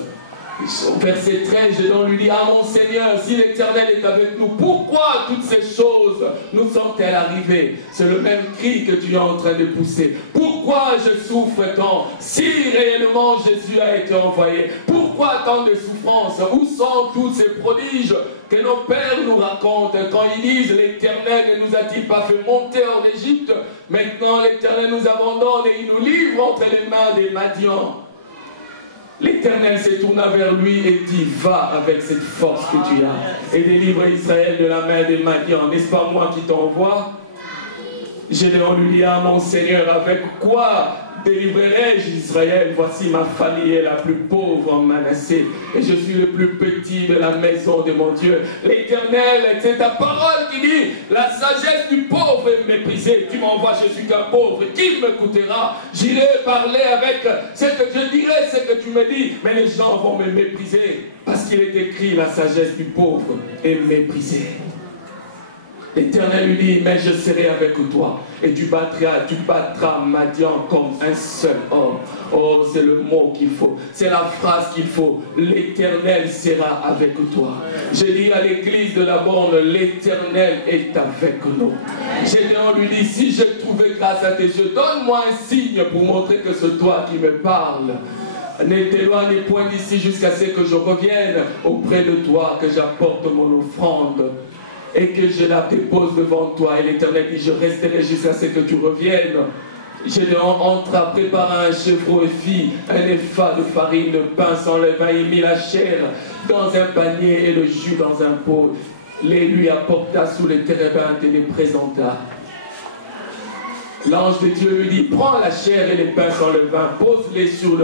Au verset 13, Gédéon lui dit, ah mon Seigneur, si l'Éternel est avec nous, pourquoi toutes ces choses nous sont-elles arrivées? C'est le même cri que tu es en train de pousser. Pourquoi je souffre tant? Si réellement Jésus a été envoyé, pourquoi tant de souffrances? Où sont tous ces prodiges que nos pères nous racontent quand ils disent, l'Éternel ne nous a-t-il pas fait monter hors d'Égypte? Maintenant l'Éternel nous abandonne et il nous livre entre les mains des Madians. L'Éternel s'est tourné vers lui et dit, va avec cette force que tu as et délivre Israël de la main des Madians. N'est-ce pas moi qui t'envoie? Gédéon lui dit, ah mon Seigneur, avec quoi délivrerai-je Israël? Voici ma famille est la plus pauvre en Manassé et je suis le plus petit de la maison de mon Dieu. L'Éternel, c'est ta parole qui dit, la sagesse du pauvre est méprisée. Tu m'envoies, je suis qu'un pauvre, qui m'écoutera? J'irai parler avec ce que je dirai, ce que tu me dis, mais les gens vont me mépriser parce qu'il est écrit, la sagesse du pauvre est méprisée. L'Éternel lui dit, mais je serai avec toi et tu battras Madian comme un seul homme. Oh, c'est le mot qu'il faut, c'est la phrase qu'il faut. L'Éternel sera avec toi. J'ai dit à l'église de la borne, l'Éternel est avec nous. Gédéon lui dit, si j'ai trouvé grâce à tes yeux, donne-moi un signe pour montrer que c'est toi qui me parles. Ne t'éloigne point d'ici jusqu'à ce que je revienne auprès de toi, que j'apporte mon offrande et que je la dépose devant toi. Et l'Éternel dit, je resterai jusqu'à ce que tu reviennes. Gédéon entra, prépara un chevreau et fit un épha de farine, de pain sans levain. Il mit la chair dans un panier et le jus dans un pot. Les lui apporta sous les térébinthes et les présenta. L'ange de Dieu lui dit, prends la chair et les pains sans levain, pose-les sur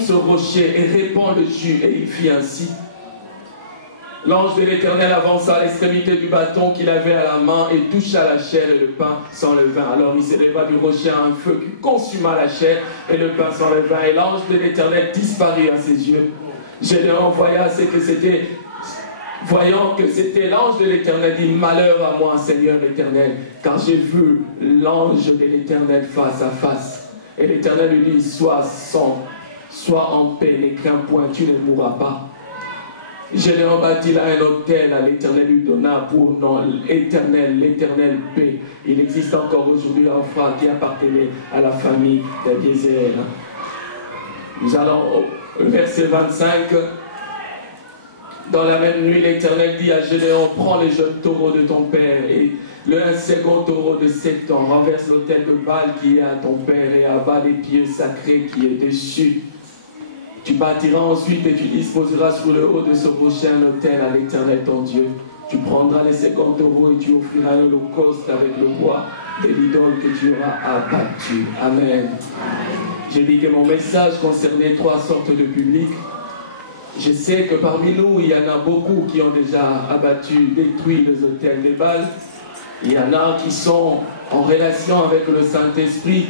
ce rocher et répands le jus. Et il fit ainsi. L'ange de l'Éternel avança à l'extrémité du bâton qu'il avait à la main et toucha la chair et le pain sans levain. Alors il s'éleva du rocher à un feu qui consuma la chair et le pain sans levain. Et l'ange de l'Éternel disparut à ses yeux. Gédéon voyant que c'était l'ange de l'Éternel, dit, malheur à moi, Seigneur l'Éternel, car j'ai vu l'ange de l'Éternel face à face. Et l'Éternel lui dit, sois en paix, ne crains point, tu ne mourras pas. Gédéon bâtit là un autel, à l'Éternel lui donna pour nom l'Éternel paix. Il existe encore aujourd'hui un frère qui appartenait à la famille d'Abiézer. Nous allons au verset 25. Dans la même nuit, l'Éternel dit à Gédéon, prends les jeunes taureaux de ton père et un second taureau de 7 ans, renverse l'autel de Baal qui est à ton père et abat les pieux sacrés qui est dessus. Tu bâtiras ensuite et tu disposeras sur le haut de ce rocher un autel à l'Éternel ton Dieu. Tu prendras les 50 taureaux et tu offriras l'holocauste avec le bois de l'idole que tu auras abattu. Amen. J'ai dit que mon message concernait 3 sortes de publics. Je sais que parmi nous, il y en a beaucoup qui ont déjà abattu, détruit les autels des Baal. Il y en a qui sont en relation avec le Saint-Esprit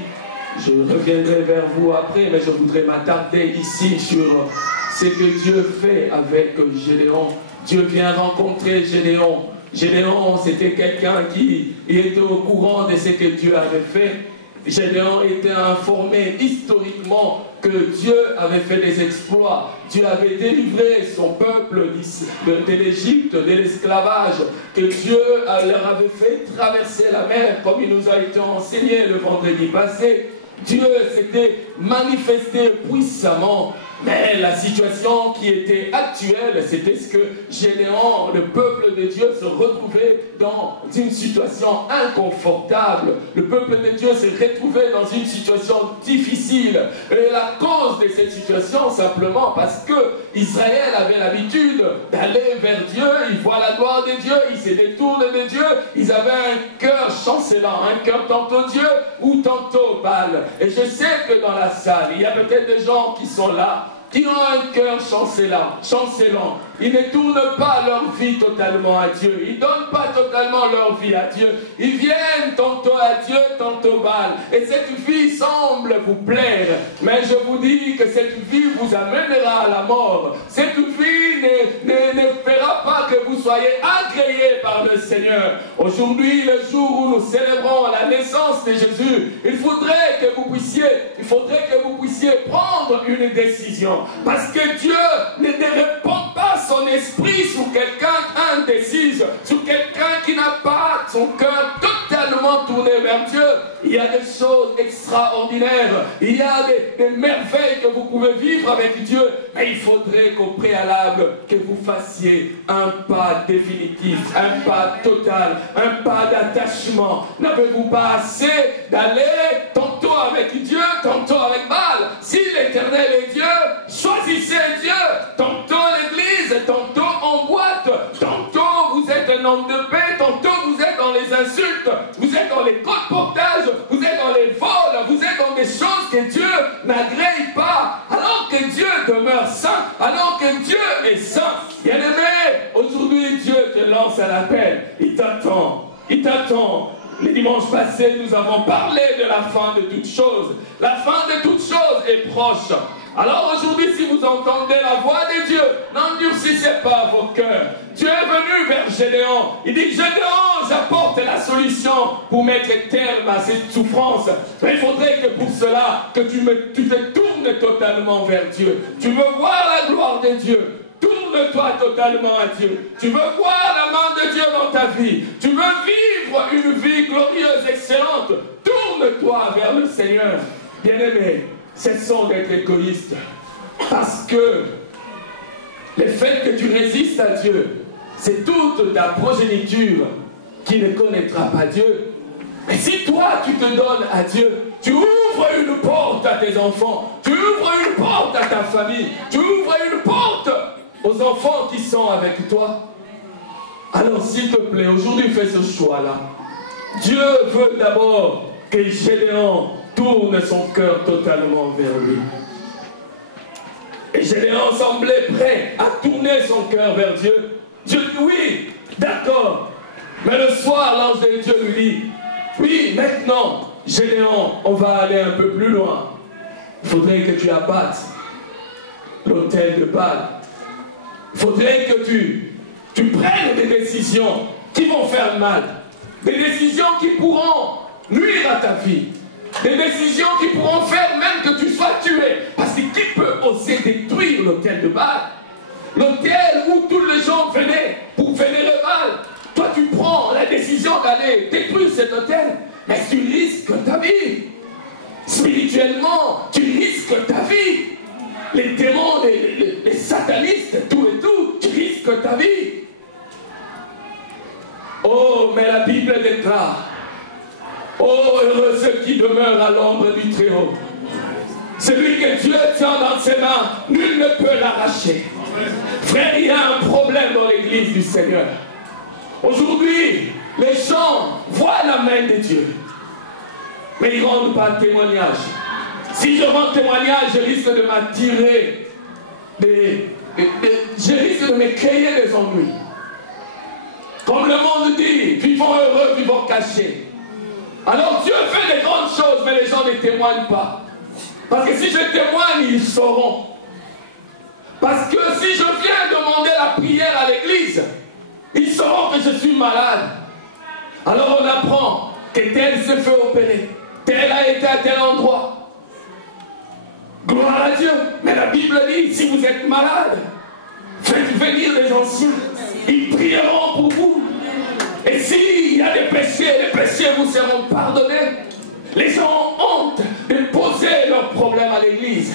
Je reviendrai vers vous après, mais je voudrais m'attarder ici sur ce que Dieu fait avec Gédéon. Dieu vient rencontrer Gédéon. Gédéon, c'était quelqu'un qui était au courant de ce que Dieu avait fait. Gédéon était informé historiquement que Dieu avait fait des exploits. Dieu avait délivré son peuple de l'Égypte, de l'esclavage, que Dieu leur avait fait traverser la mer, comme il nous a été enseigné le vendredi passé. Dieu s'était manifesté puissamment, mais la situation qui était actuelle, c'était ce que Gédéon, le peuple de Dieu, se retrouvait dans une situation inconfortable. Le peuple de Dieu s'est retrouvé dans une situation difficile. Et la cause de cette situation, simplement parce que Israël avait l'habitude d'aller vers Dieu, ils voient la gloire de Dieu, ils se détournent de Dieu, ils avaient un cœur chancelant, un cœur tantôt Dieu ou tantôt Baal. Et je sais que dans la salle, il y a peut-être des gens qui sont là, qui ont un cœur chancelant. Ils ne tournent pas leur vie totalement à Dieu. Ils ne donnent pas totalement leur vie à Dieu. Ils viennent tantôt à Dieu, tantôt Baal. Et cette vie semble vous plaire. Mais je vous dis que cette vie vous amènera à la mort. Cette vie ne fera pas que vous soyez agréés par le Seigneur. Aujourd'hui, le jour où nous célébrons la naissance de Jésus, il faudrait que vous puissiez prendre une décision. Parce que Dieu ne répand pas son esprit sur quelqu'un indécis, sur quelqu'un qui n'a pas son cœur totalement tourné vers Dieu. Il y a des choses extraordinaires, il y a des merveilles que vous pouvez vivre avec Dieu, mais il faudrait qu'au préalable, que vous fassiez un pas définitif, un pas total, un pas d'attachement. N'avez-vous pas assez d'aller tantôt avec Dieu, tantôt avec Baal? Si l'Éternel est Dieu, choisissez Dieu. Tantôt l'église, tantôt en boîte, tantôt vous êtes un homme de paix, tantôt vous êtes dans les insultes, vous êtes dans les colportages, vous êtes dans les vols, vous êtes dans des choses que Dieu n'agrée pas, alors que Dieu demeure saint, alors que Dieu est saint. Bien-aimé, aujourd'hui Dieu te lance un appel, il t'attend, il t'attend. Les dimanches passés, nous avons parlé de la fin de toutes choses. La fin de toutes choses est proche. Alors aujourd'hui, si vous entendez la voix de Dieu, n'endurcissez pas vos cœurs. Dieu est venu vers Gédéon. Il dit, Gédéon, j'apporte la solution pour mettre terme à cette souffrance. Mais il faudrait que pour cela, que tu te tournes totalement vers Dieu. Tu veux voir la gloire de Dieu. Tourne-toi totalement à Dieu. Tu veux voir la main de Dieu dans ta vie. Tu veux vivre une vie glorieuse, excellente. Tourne-toi vers le Seigneur. Bien-aimé, cessons d'être égoïstes. Parce que le fait que tu résistes à Dieu, c'est toute ta progéniture qui ne connaîtra pas Dieu. Mais si toi, tu te donnes à Dieu, tu ouvres une porte à tes enfants, tu ouvres une porte à ta famille, tu ouvres une porte aux enfants qui sont avec toi. Alors s'il te plaît, aujourd'hui fais ce choix-là. Dieu veut d'abord que Gédéon tourne son cœur totalement vers lui. Et Gédéon semblait prêt à tourner son cœur vers Dieu. Dieu dit oui, d'accord. Mais le soir, l'ange de Dieu lui dit, oui, maintenant, Gédéon, on va aller un peu plus loin. Il faudrait que tu abattes l'autel de Baal. Il faudrait que tu prennes des décisions qui vont faire mal. Des décisions qui pourront nuire à ta vie. Des décisions qui pourront faire même que tu sois tué. Parce que qui peut oser détruire l'autel de Baal? L'autel où tous les gens venaient pour vénérer Baal. Toi, tu prends la décision d'aller détruire cet autel, mais tu risques ta vie. Spirituellement, tu risques ta vie. Les démons, les satanistes, tout et tout, tu risques ta vie. Oh, mais la Bible déclare, oh, heureux ceux qui demeurent à l'ombre du Très-Haut. Celui que Dieu tient dans ses mains, nul ne peut l'arracher. Frère, il y a un problème dans l'église du Seigneur. Aujourd'hui, les gens voient la main de Dieu, mais ils ne rendent pas témoignage. Si je rends témoignage, je risque de m'attirer, je risque de me créer des ennuis. Comme le monde dit, vivons heureux, vivons cachés. Alors Dieu fait des grandes choses, mais les gens ne témoignent pas. Parce que si je témoigne, ils sauront. Parce que si je viens demander la prière à l'église, ils sauront que je suis malade. Alors on apprend que tel s'est fait opérer, tel a été à tel endroit. Gloire à Dieu. Mais la Bible dit, si vous êtes malade, faites venir les anciens. Ils prieront pour vous. Et s'il y a des péchés, les péchés vous seront pardonnés. Les gens ont honte de poser leurs problèmes à l'église.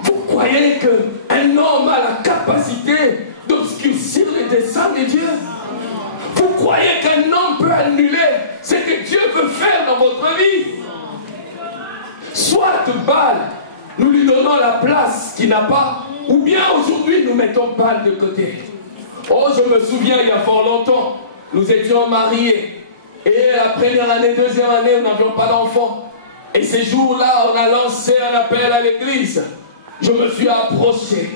Vous croyez qu'un homme a la capacité d'obscurcir les desseins de Dieu? Vous croyez qu'un homme peut annuler ce que Dieu veut faire dans votre vie? Soit Baal, nous lui donnons la place qu'il n'a pas, ou bien aujourd'hui nous mettons Baal de côté. Oh, je me souviens, il y a fort longtemps, nous étions mariés. Et la première année, deuxième année, nous n'avions pas d'enfants. Et ces jours-là, on a lancé un appel à l'église. Je me suis approché.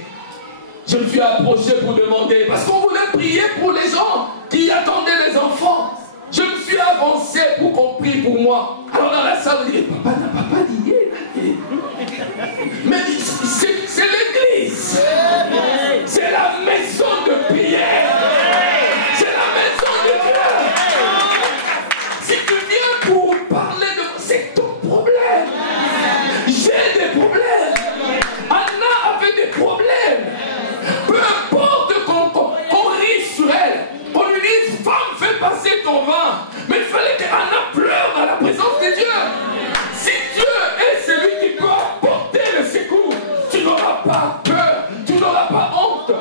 Je me suis approché pour demander, parce qu'on voulait prier pour les gens qui attendaient les enfants. Je me suis avancé pour qu'on prie pour moi. Alors dans la salle, on dit, papa n'a pas dit. Mais c'est l'église. C'est la maison de prière. C'est la maison de Dieu. Si tu viens pour parler de... C'est ton problème. J'ai des problèmes. Anna avait des problèmes. Peu importe qu'on rit sur elle, qu'on lui dise, femme, fais passer ton vin. Mais il fallait qu'Anna pleure dans la présence de Dieu. Si Dieu est celui qui peut apporter le secours, tu n'auras pas peur, tu n'auras pas honte.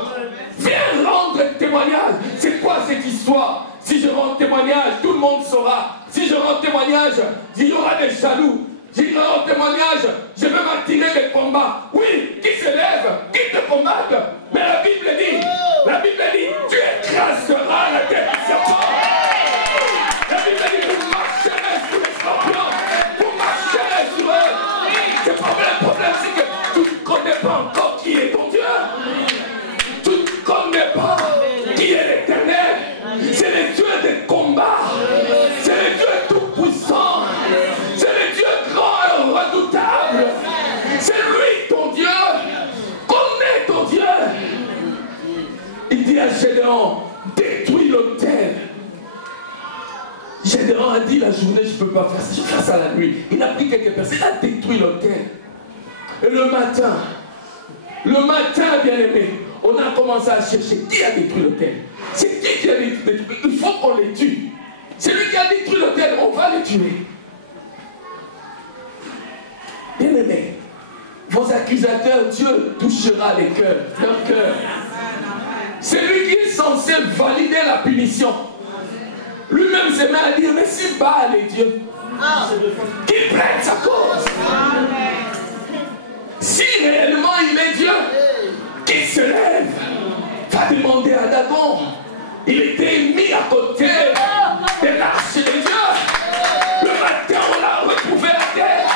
Viens rendre témoignage. C'est quoi cette histoire? Si je rends témoignage, tout le monde saura. Si je rends témoignage, il y aura des jaloux. Si je rends témoignage, je vais m'attirer des combats. Oui, qui se lève, qui te combatte. Mais la Bible dit, tu écraseras la tête du serpent. La Bible dit, vous marcherez sur les scorpions. Vous marcherez sur eux. C'est pas le problème, c'est que tu ne connais pas encore qui est ton Dieu. Tu ne connais pas qui est l'Éternel. C'est le Dieu des combats. C'est le Dieu tout-puissant. C'est le Dieu grand et redoutable. C'est lui ton Dieu. Connais ton Dieu. Il dit à Gédéon, détruis l'autel. Gédéon a dit la journée, je ne peux pas faire ça, je vais faire ça la nuit. Il a pris quelques personnes, il a détruit l'autel. Et le matin, bien aimé, on a commencé à chercher qui a détruit l'autel. C'est qui a détruit? Il faut qu'on les tue. C'est lui qui a détruit l'autel, on va le tuer. Bien aimé, vos accusateurs, Dieu touchera les cœurs, leur cœur. C'est lui qui est censé valider la punition. Lui-même se met à dire, mais si Baal est Dieu, qu'il prenne sa cause. Si réellement il est Dieu, qu'il se lève, va demander à Dagon. Il était mis à côté de l'arche de Dieu. Le matin, on l'a retrouvé à terre.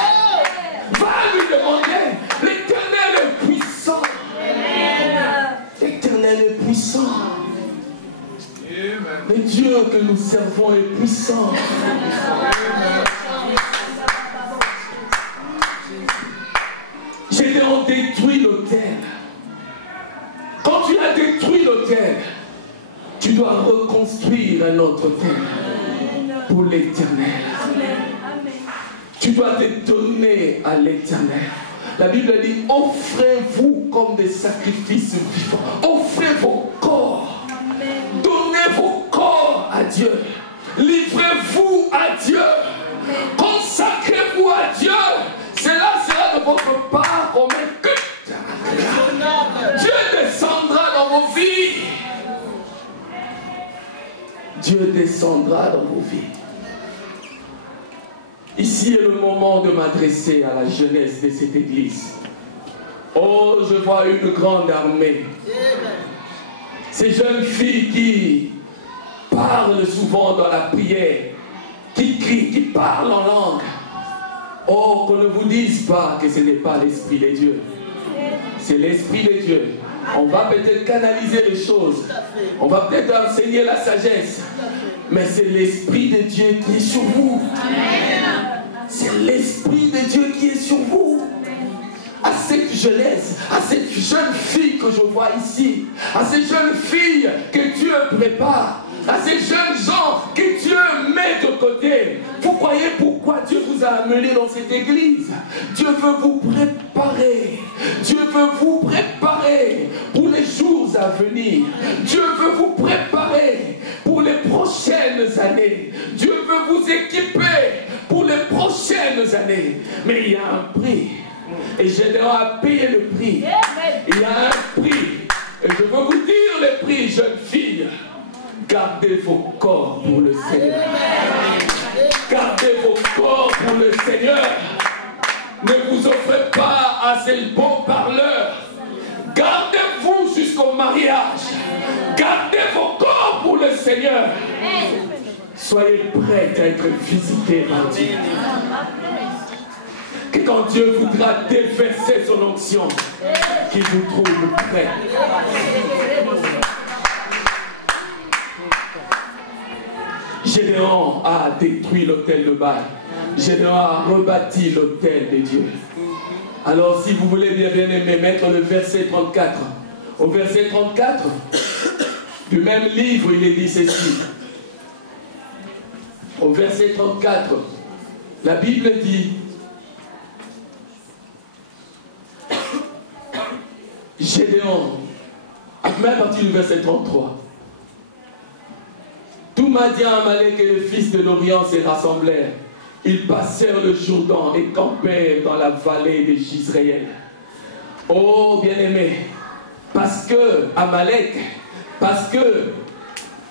Va lui demander. L'Éternel est puissant. L'Éternel est puissant. Le Dieu que nous servons est puissant. Gédéon détruit l'autel. Quand tu as détruit l'autel, tu dois reconstruire un autre autel pour l'Éternel. Tu dois te donner à l'Éternel. La Bible dit, offrez-vous comme des sacrifices vivants. Offrez vos corps. Donnez vos corps à Dieu. Livrez-vous à Dieu. Consacrez-vous à Dieu. Cela sera de votre part comme un culte. Dieu descendra dans vos vies. Dieu descendra dans vos vies. Ici est le moment de m'adresser à la jeunesse de cette église. Oh, je vois une grande armée. Ces jeunes filles qui parlent souvent dans la prière, qui crient, qui parlent en langue. Oh, qu'on ne vous dise pas que ce n'est pas l'Esprit de Dieu. C'est l'Esprit de Dieu. On va peut-être canaliser les choses. On va peut-être enseigner la sagesse. mais c'est l'Esprit de Dieu qui est sur vous. C'est l'Esprit de Dieu qui est sur vous. À cette jeunesse, à cette jeune fille que je vois ici, à ces jeunes filles que Dieu prépare, à ces jeunes gens que Dieu met de côté. Vous croyez pourquoi Dieu vous a amené dans cette église? Dieu veut vous préparer. Dieu veut vous préparer pour les jours à venir. Dieu veut vous préparer pour les prochaines années. Dieu veut vous équiper pour les prochaines années. Mais il y a un prix. Et Gédéon a payé le prix. Il y a un prix. Et je veux vous dire le prix, jeune fille. Gardez vos corps pour le Seigneur. Gardez vos corps pour le Seigneur. Ne vous offrez pas à ces bons parleurs. Gardez-vous jusqu'au mariage. Gardez vos corps pour le Seigneur. Soyez prêts à être visités par Dieu. Que quand Dieu voudra déverser son onction, qu'il vous trouve prêt. Gédéon a détruit l'autel de Baal. Gédéon a rebâti l'autel de Dieu. Alors si vous voulez bien aimer, mettre le verset 34. Au verset 34 du même livre, il est dit ceci. Au verset 34, la Bible dit: Gédéon, même à partir du verset 33. Tout Madian, Amalek et le fils de l'Orient se rassemblèrent. Ils passèrent le Jourdain et campèrent dans la vallée de Jizréel. Oh bien-aimé, parce que Amalek, parce que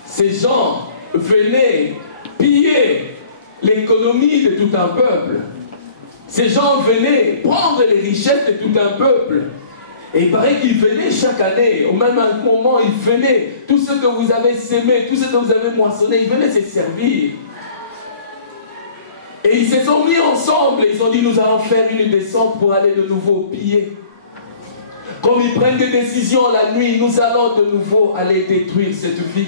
ces gens venaient piller l'économie de tout un peuple. Ces gens venaient prendre les richesses de tout un peuple. Et il paraît qu'ils venaient chaque année, au même moment, ils venaient, tout ce que vous avez sémé, tout ce que vous avez moissonné, ils venaient se servir. Et ils se sont mis ensemble, et ils ont dit: nous allons faire une descente pour aller de nouveau piller. Comme ils prennent des décisions la nuit, nous allons de nouveau aller détruire cette vie.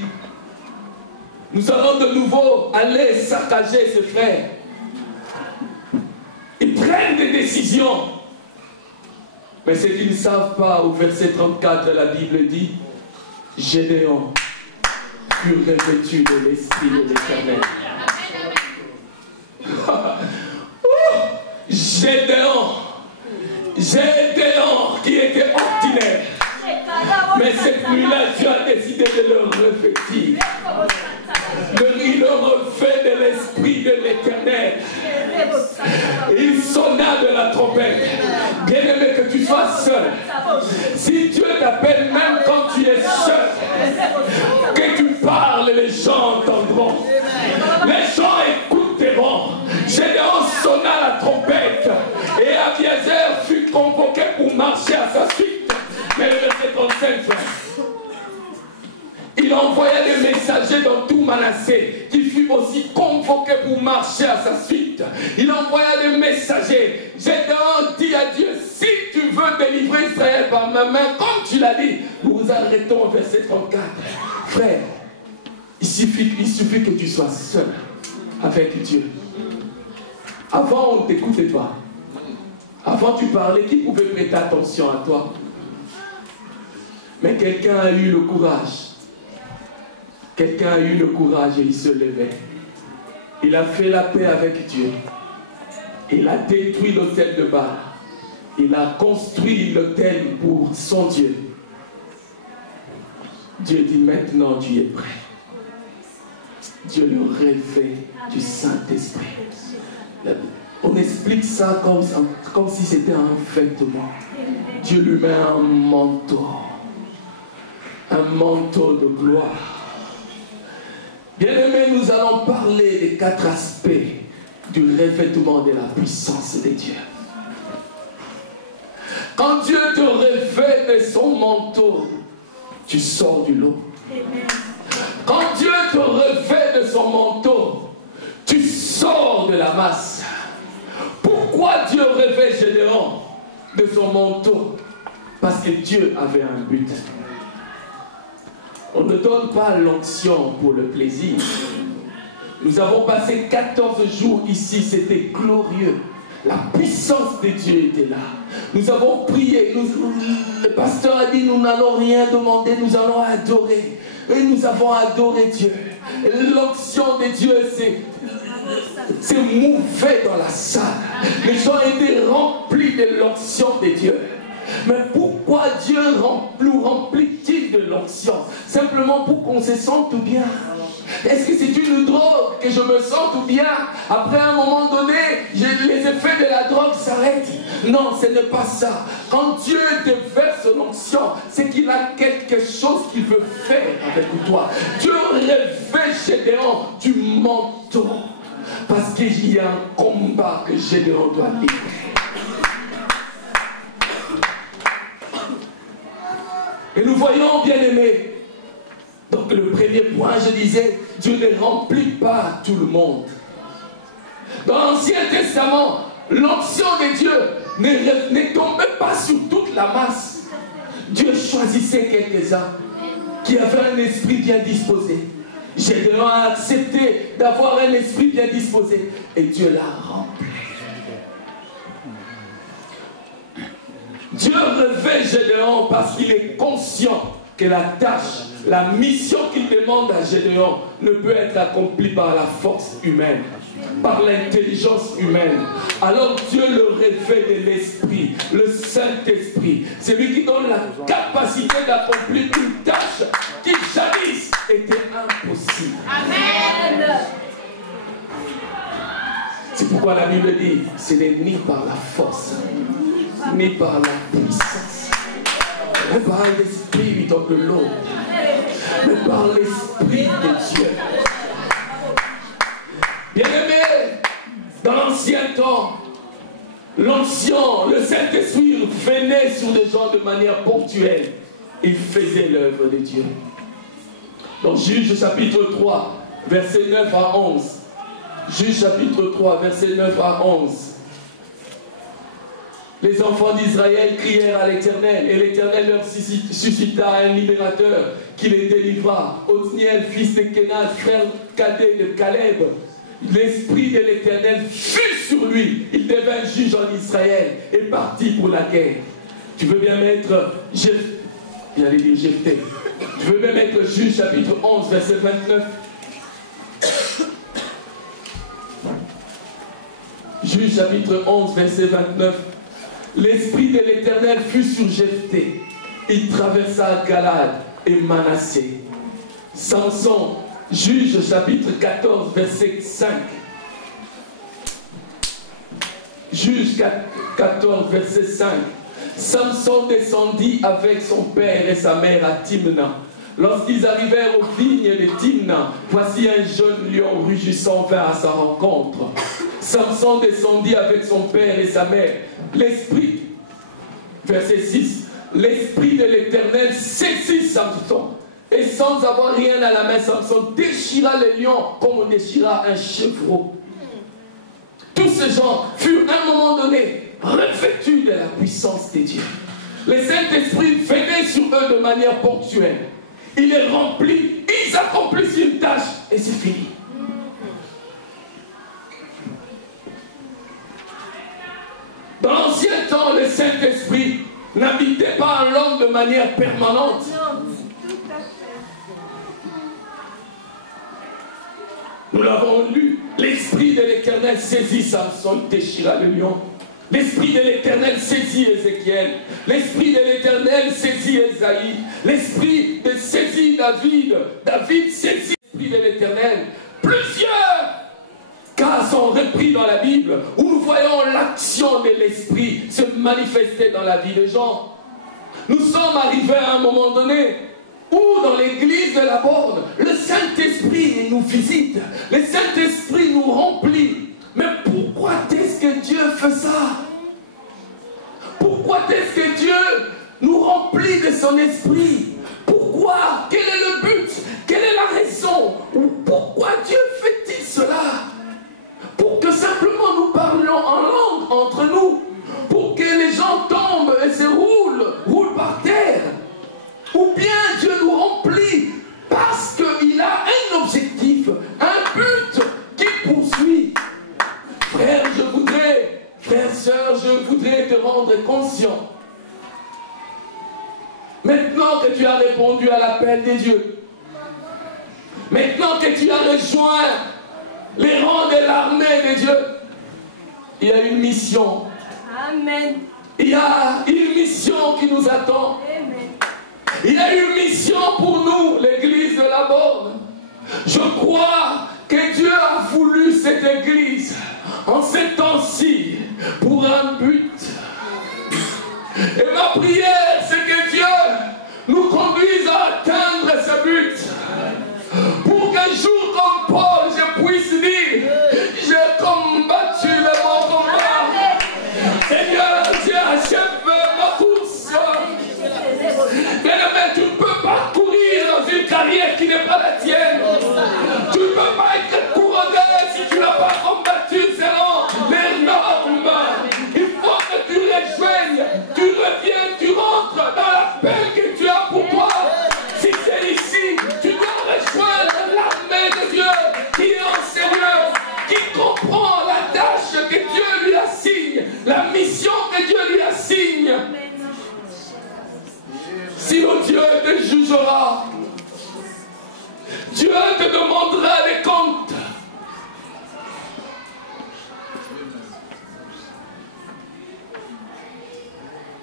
Nous allons de nouveau aller saccager ses frères. Ils prennent des décisions. Mais ce qu'ils ne savent pas, au verset 34, la Bible dit: Gédéon fut revêtu de l'Esprit de l'Éternel. Gédéon qui était ordinaire. Mais cette nuit-là, Dieu a décidé de le revêtir. Il le refait de l'Esprit de l'Éternel. Il sonna de la trompette. Bien aimé, que tu sois seul. Si Dieu t'appelle même quand tu es seul, que tu parles, les gens entendront. Les gens écouteront. Gédéon sonna la trompette et Abiezer fut convoqué pour marcher à sa suite. Mais le verset 35, frère, il envoya des messagers dans tout Manassé, qui fut aussi convoqué pour marcher à sa suite. Il envoya des messagers. Gédéon dit à Dieu: si tu veux délivrer Israël par ma main, comme tu l'as dit. Nous vous arrêtons au verset 34. Frère, il suffit que tu sois seul avec Dieu. Avant, on ne t'écoutait pas. Avant, tu parlais, qui pouvait prêter attention à toi? Mais quelqu'un a eu le courage. Quelqu'un a eu le courage et il se levait. Il a fait la paix avec Dieu. Il a détruit l'autel de Baal. Il a construit l'autel pour son Dieu. Dieu dit: maintenant tu es prêt. Dieu le revêt du Saint-Esprit. On explique ça comme si c'était un vêtement. Dieu lui met un manteau de gloire. Bien-aimés, nous allons parler des 4 aspects du revêtement de la puissance de Dieu. Quand Dieu te revêt de son manteau, tu sors du lot. Quand Dieu te revêt de son manteau, tu sors de la masse. Pourquoi Dieu revêt Gédéon de son manteau? Parce que Dieu avait un but. On ne donne pas l'onction pour le plaisir. Nous avons passé 14 jours ici, c'était glorieux. La puissance de Dieu était là. Nous avons prié, le pasteur a dit, nous n'allons rien demander, nous allons adorer. Et nous avons adoré Dieu. L'onction de Dieu s'est mouvée dans la salle. Les gens étaient remplis de l'onction de Dieu. Mais pourquoi Dieu nous remplit-il de l'onction? Simplement pour qu'on se sente bien. Est-ce que c'est une drogue que je me sente bien? Après un moment donné, les effets de la drogue s'arrêtent. Non, ce n'est pas ça. Quand Dieu te verse l'onction, c'est qu'il a quelque chose qu'il veut faire avec toi. Dieu revêt Gédéon du manteau. Parce qu'il y a un combat que Gédéon doit vivre. Et nous voyons, bien aimés, donc le premier point, je disais, Dieu ne remplit pas tout le monde. Dans l'Ancien Testament, l'onction de Dieu ne tombait pas sur toute la masse. Dieu choisissait quelques-uns qui avaient un esprit bien disposé. Gédéon a accepté d'avoir un esprit bien disposé et Dieu l'a rempli. Dieu revêt Gédéon parce qu'il est conscient que la tâche, la mission qu'il demande à Gédéon ne peut être accomplie par la force humaine, par l'intelligence humaine. Alors Dieu le revêt de l'Esprit, le Saint-Esprit. C'est lui qui donne la capacité d'accomplir une tâche qui jadis était impossible. Amen. C'est pourquoi la Bible dit, ce n'est ni par la force, ni par la puissance, mais par l'Esprit of the Lord, mais par l'Esprit de Dieu. Bien-aimé, dans l'ancien temps, l'onction, le Saint-Esprit venait sur les gens de manière ponctuelle. Il faisait l'œuvre de Dieu. Dans Juge chapitre 3, versets 9 à 11. Juge chapitre 3, versets 9 à 11. Les enfants d'Israël crièrent à l'Éternel, et l'Éternel leur suscita un libérateur qui les délivra. Othniel, fils de Kénas, frère cadet de Caleb. L'esprit de l'Éternel fut sur lui. Il devint juge en Israël et partit pour la guerre. Tu veux bien mettre j'allais dire Jephthé. Tu veux bien mettre Juge chapitre 11, verset 29. Juge chapitre 11, verset 29. L'esprit de l'Éternel fut sur Jephthé. Il traversa Galad et Manassé. Samson, Juge chapitre 14, verset 5. Juge 14, verset 5. Samson descendit avec son père et sa mère à Timna. Lorsqu'ils arrivèrent aux vignes de Timna, voici un jeune lion rugissant vint à sa rencontre. Samson descendit avec son père et sa mère. L'esprit, verset 6, l'esprit de l'Éternel saisit Samson. Et sans avoir rien à la main, Samson déchira le lion comme on déchira un chevreau. Tous ces gens furent à un moment donné revêtus de la puissance de Dieu. Le Saint-Esprit venait sur eux de manière ponctuelle. Il les remplit, ils accomplissent une tâche et c'est fini. Dans l'ancien temps, le Saint-Esprit n'habitait pas en l'homme de manière permanente. Nous l'avons lu, l'Esprit de l'Éternel saisit Samson, déchira le lion. L'Esprit de l'Éternel saisit Ézéchiel. L'Esprit de l'Éternel saisit Ésaïe. L'Esprit de saisit David. David saisit l'Esprit de l'Éternel. Plusieurs cas sont repris dans la Bible où nous voyons l'action de l'Esprit se manifester dans la vie des gens. Nous sommes arrivés à un moment donné où dans l'église de la Borne, le Saint-Esprit nous visite. Le Saint-Esprit nous remplit. Mais pourquoi est-ce que Dieu fait ça? Pourquoi est-ce que Dieu nous remplit de son esprit? Pourquoi? Quel est le but? Quelle est la raison? Pourquoi Dieu fait-il cela? Pour que simplement nous parlions en langue entre nous. Pour que les gens tombent et se roulent par terre. Ou bien Dieu nous remplit parce qu'il a un objectif, un but. voudrais te rendre conscient. Maintenant que tu as répondu à l'appel des dieux, maintenant que tu as rejoint les rangs de l'armée de Dieu, il y a une mission. Amen. Il y a une mission qui nous attend. Amen. Il y a une mission pour nous, l'église de la Borne. Je crois que Dieu a voulu cette église en ces temps-ci pour un but. Et ma prière, c'est que Dieu nous conduise à atteindre ce but. Pour qu'un jour comme Paul, je puisse dire, j'ai combattu le bon combat. Seigneur, j'ai achevé ma course. Bien-aimé, tu ne peux pas courir dans une carrière qui n'est pas la tienne. Tu ne peux pas être couronné si tu n'as pas combattu selon les normes. Il faut que tu rejoignes, tu reviens, tu rentres dans l'appel que tu as pour toi. Si c'est ici, tu dois rejoindre l'armée de Dieu qui est en Seigneur, qui comprend la tâche que Dieu lui assigne, la mission que Dieu lui assigne. Sinon Dieu te jugera. Dieu te demandera des comptes.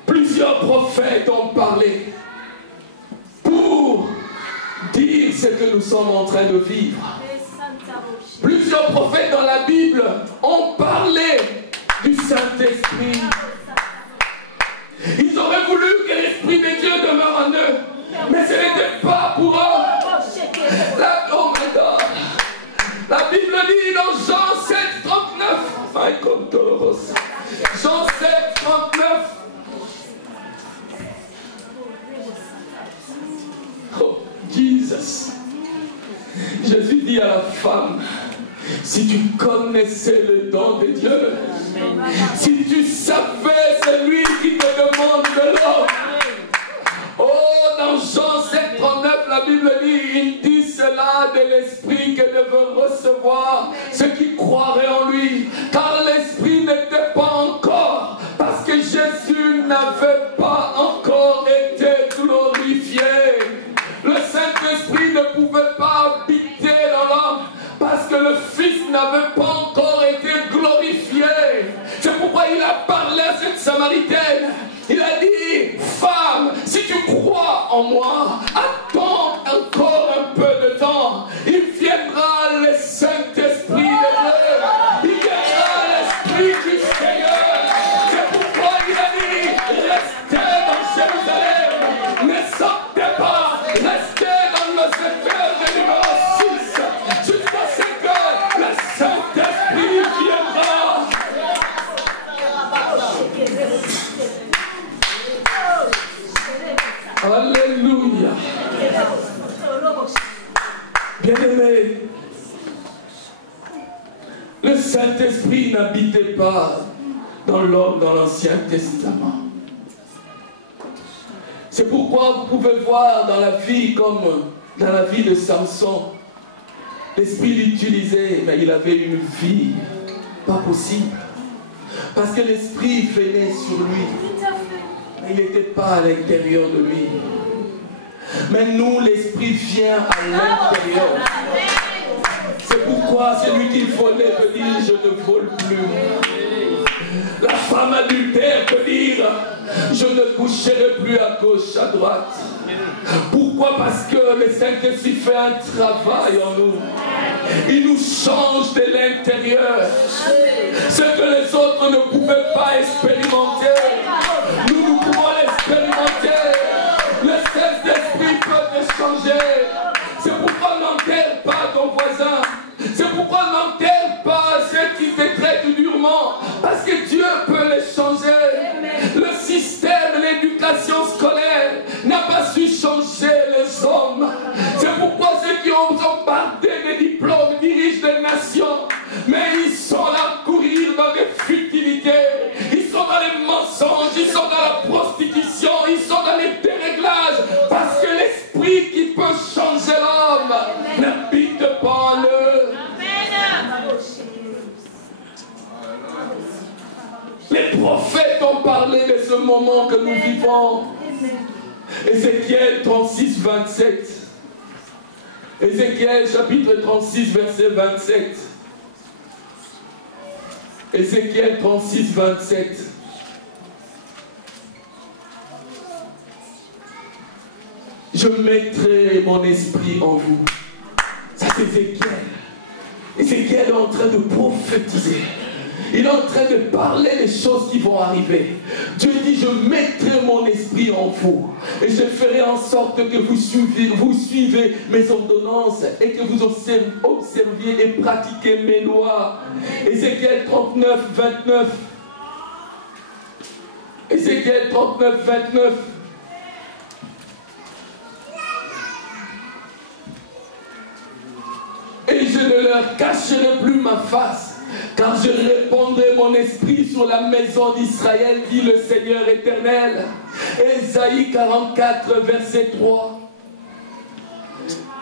Plusieurs prophètes ont parlé pour dire ce que nous sommes en train de vivre. Plusieurs prophètes dans la Bible ont parlé du Saint-Esprit. Ils auraient voulu que l'Esprit de Dieu demeure en eux, mais ce n'était pas pour eux. Oh my God. La Bible dit dans Jean 7, 39, Jean 7, 39, oh, Jesus. Jésus dit à la femme, si tu connaissais le don de Dieu, si tu savais celui qui te demande de l'or. Oh, dans Jean 7, 39, la Bible dit, il dit cela de l'Esprit que veut recevoir ceux qui croiraient en lui. Car l'Esprit n'était pas encore, parce que Jésus n'avait pas encore été glorifié. Le Saint-Esprit ne pouvait pas habiter dans l'homme, parce que le Fils n'avait pas encore été glorifié. C'est pourquoi il a parlé à cette Samaritaine. Il a dit, femme, si tu crois en moi, attends encore un peu de temps. Il viendra le Saint-Esprit de Dieu. Il viendra l'Esprit du Seigneur. C'est pourquoi il a dit, restez dans Jérusalem. Ne sortez pas. Restez dans le secteur de numéro 6. Jusqu'à ce que le Saint-Esprit viendra. Alléluia. Bien-aimé, le Saint-Esprit n'habitait pas dans l'homme dans l'Ancien Testament. C'est pourquoi vous pouvez voir dans la vie comme dans la vie de Samson, l'Esprit l'utilisait, mais il avait une vie pas possible. Parce que l'Esprit venait sur lui. Mais il n'était pas à l'intérieur de lui. Mais nous, l'Esprit vient à l'intérieur. C'est pourquoi celui qui volait peut dire je ne vole plus. La femme adultère peut dire je ne coucherai plus à gauche, à droite. Pourquoi? Parce que le Saint-Esprit fait un travail en nous. Il nous change de l'intérieur. Ce que les autres ne pouvaient pas expérimenter, nous pouvons l'expérimenter. Le Saint-Esprit peut te changer. C'est pourquoi n'enterre pas ton voisin. C'est pourquoi n'enterre pas ceux qui te traitent durement. Parce que Dieu peut les changer. Le système, l'éducation scolaire n'a pas su changer les hommes. C'est pourquoi ceux qui ont bombardé des diplômes dirigent des nations. Mais ils sont là à courir dans des futilités. Ils sont dans les mensonges, ils sont dans la prostitution, ils sont dans les déréglages. Parce que l'esprit qui peut changer l'homme n'habite pas en eux. Les prophètes ont parler de ce moment que nous vivons. Ézéchiel 36, 27. Ézéchiel chapitre 36, verset 27. Ézéchiel 36, 27. Je mettrai mon esprit en vous. Ça c'est Ézéchiel. Ézéchiel est en train de prophétiser. Il est en train de parler des choses qui vont arriver. Dieu dit, je mettrai mon esprit en vous. Et je ferai en sorte que vous suivez mes ordonnances et que vous observiez et pratiquez mes lois. Ézéchiel 39, 29. Ézéchiel 39, 29. Et je ne leur cacherai plus ma face, car je répandrai mon esprit sur la maison d'Israël, dit le Seigneur éternel. Ésaïe 44, verset 3.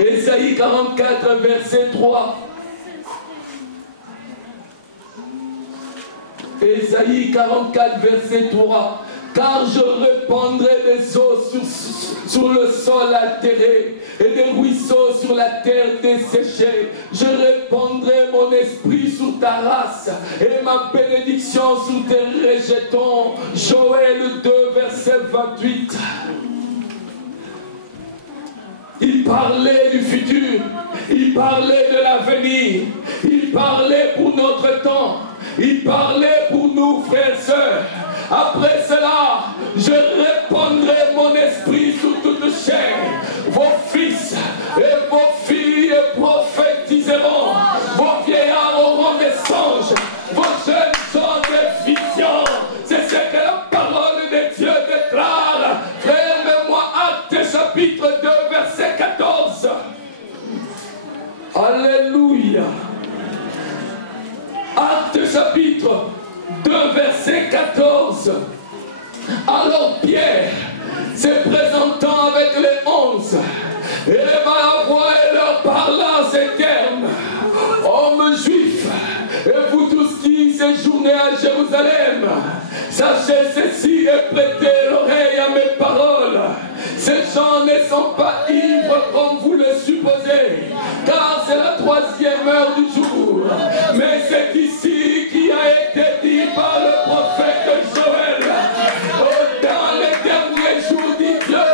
Ésaïe 44, verset 3. Ésaïe 44, verset 3. Car je répandrai des eaux sur le sol altéré et des ruisseaux sur la terre desséchée. Je répandrai mon esprit sur ta race et ma bénédiction sur tes rejetons. Joël 2, verset 28. Il parlait du futur, il parlait de l'avenir, il parlait pour notre temps, il parlait pour nous, frères et sœurs. Après cela, je répandrai mon esprit sur toute chair. Vos fils et vos filles prophétiseront. Vos vieillards auront des songes. Vos jeunes auront des visions. C'est ce que la parole de Dieu déclare. Frère, moi, Actes chapitre 2, verset 14. Alléluia. Actes chapitre 2, verset 14. Alors Pierre, se présentant avec les 11, éleva la voix et leur parla en ces termes. Hommes juifs, et vous tous qui séjournez à Jérusalem, sachez ceci et prêtez l'oreille à mes paroles. Ces gens ne sont pas ivres comme vous le supposez, car c'est la 3e heure du jour. Mais c'est ici qui a été dit par le prophète Joël. Dans les derniers jours, dit Dieu,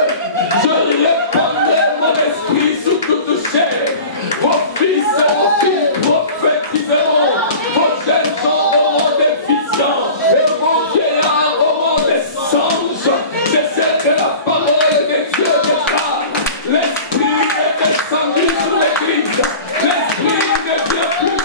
je répandrai mon esprit sur toute chair. Vos fils et vos filles prophétiseront. Vos jeunes gens auront des visions. Et vos vieillards auront des songes. C'est ce que la parole de Dieu déclare. L'esprit est descendu sur l'église. L'esprit ne vient plus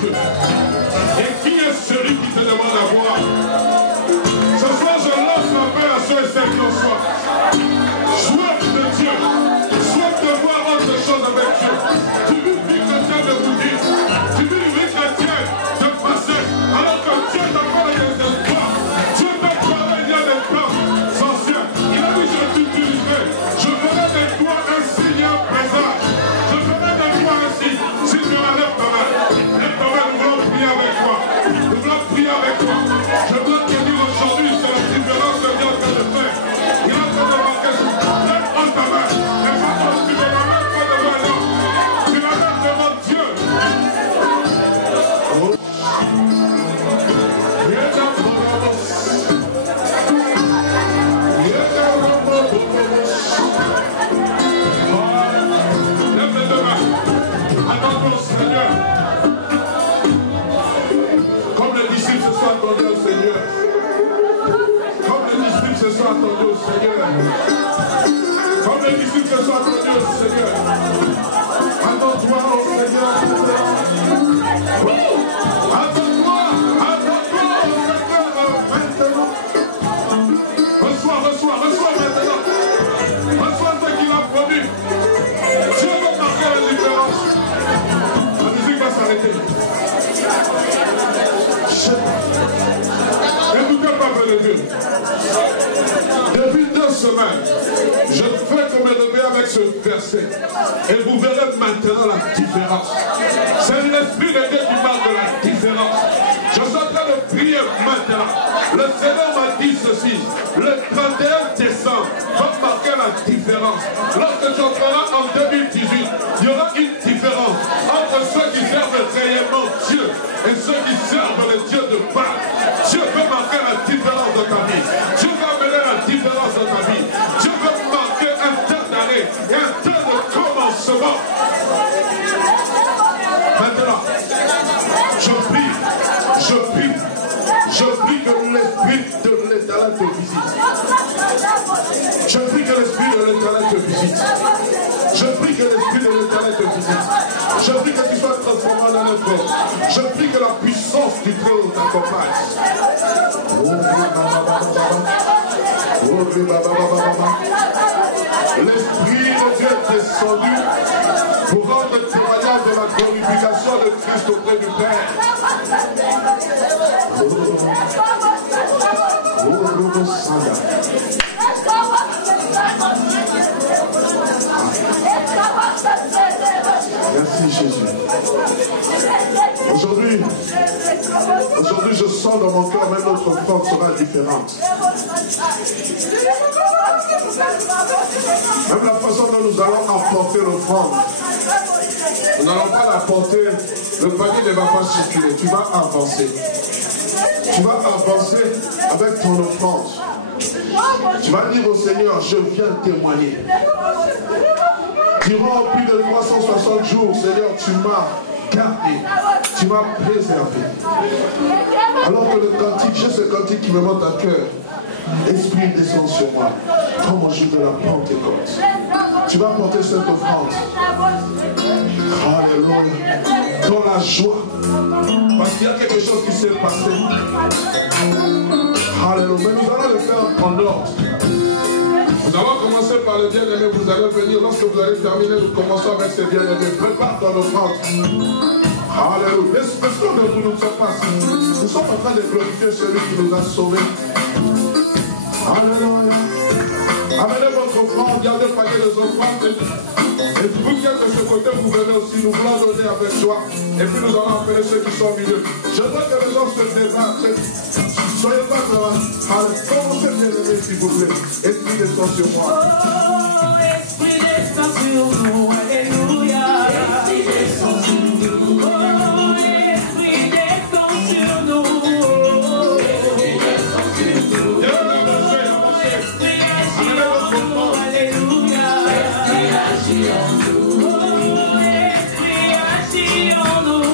Dieu. Et qui est celui qui te demande à boire? Ce soir, je lance l'appel à ceux et celles qui en soient. Soif de Dieu. Soif de voir autre chose avec Dieu. Tu veux vivre chrétien de vous dire. Tu veux vivre chrétien de passer. Alors que Dieu t'a parlé des espoirs. Dieu t'a parlé il y a des temps anciens. Il a dit, je t'utiliserai. Je ferai de toi un signe, un présage. Je ferai de toi un signe. Si tu enlèves ta main, lève ta main, nous voulons prier avec toi. Nous voulons prier avec toi. Je dois te dire aujourd'hui, c'est la différence que Dieu est en train de faire. Il est en train de marquer sur lève ta main. Mais pas comme tu ne la lèves pas devant l'homme. Tu la lèves devant Dieu. Lève les deux mains. Attends-toi, Seigneur. Comme les disciples se sont attendus au Seigneur. Comme les disciples se sont attendus au Seigneur. Comme les disciples se sont attendus au Seigneur. Attends-toi au Seigneur. Attends-toi au Seigneur maintenant. Reçois maintenant. Reçois ce qu'il a promis. Dieu va marquer la différence. La musique va s'arrêter. Écoutez, peuple de Dieu. Depuis 2 semaines, je fais que me réveiller avec ce verset. Et vous verrez maintenant la différence. C'est l'Esprit de Dieu qui parle de la différence. Je suis en train de prier maintenant. Le Seigneur m'a dit ceci. Le 31 décembre va marquer la différence. Lorsque j'entrerai en 2018, il y aura une différence entre ceux qui servent réellement Dieu et ceux qui servent le Dieu de Pâques. Dieu veut marquer la différence dans ta vie. Dieu va amener la différence dans ta vie. Dieu veut marquer un temps d'arrêt et un temps de commencement. Maintenant, je prie que l'Esprit de l'Éternel te visite. Je prie que l'Esprit de l'Éternel te visite. Je prie que l'Esprit de l'Éternel te visite. Je prie que tu sois transformé en un frère. Je prie que la puissance du Très-Haut t'accompagne. L'Esprit de Dieu est descendu pour rendre témoignage de la glorification de Christ auprès du Père. Merci Jésus. Aujourd'hui, je sens dans mon cœur même notre force sera différente. Même la façon dont nous allons apporter l'offrande. Nous n'allons pas l'apporter, le panier ne va pas circuler, tu vas avancer. Tu vas avancer avec ton offrande. Tu vas dire au Seigneur, je viens témoigner. Durant plus de 360 jours, Seigneur, tu m'as gardé, tu m'as préservé. Alors que le cantique, j'ai ce cantique qui me monte à cœur. Esprit descend sur moi, comme au jour de la Pentecôte. Tu vas porter cette offrande. Alléluia. Dans la joie. Parce qu'il y a quelque chose qui s'est passé. Alléluia. Mais nous allons le faire en ordre. Nous allons commencer par le bien-aimé. Vous allez venir. Lorsque vous allez terminer, nous commençons avec ces bien-aimés. Prépare ton offrande. Alléluia. Laissons de vous nous sommes passés. Nous sommes en train de glorifier celui qui nous a sauvés. Alléluia. Amenez votre offrande, gardez le paquet de offrandes. Et vous qui êtes de ce côté, vous venez aussi, nous voulons donner avec joie. Et puis nous allons appeler ceux qui sont au milieu. Je veux que les gens se débattent. Soyez pas devant. Allez, commencez bien aimer s'il vous plaît. Esprit descend sur moi. Oh, Esprit descend sur nous. Alléluia. Esprit descend sur nous. Oh, Esprit descend sur nous. Esprit descend sur nous. Esprit agit en nous. Alléluia. Esprit agit en nous. Oh, Esprit agit en nous.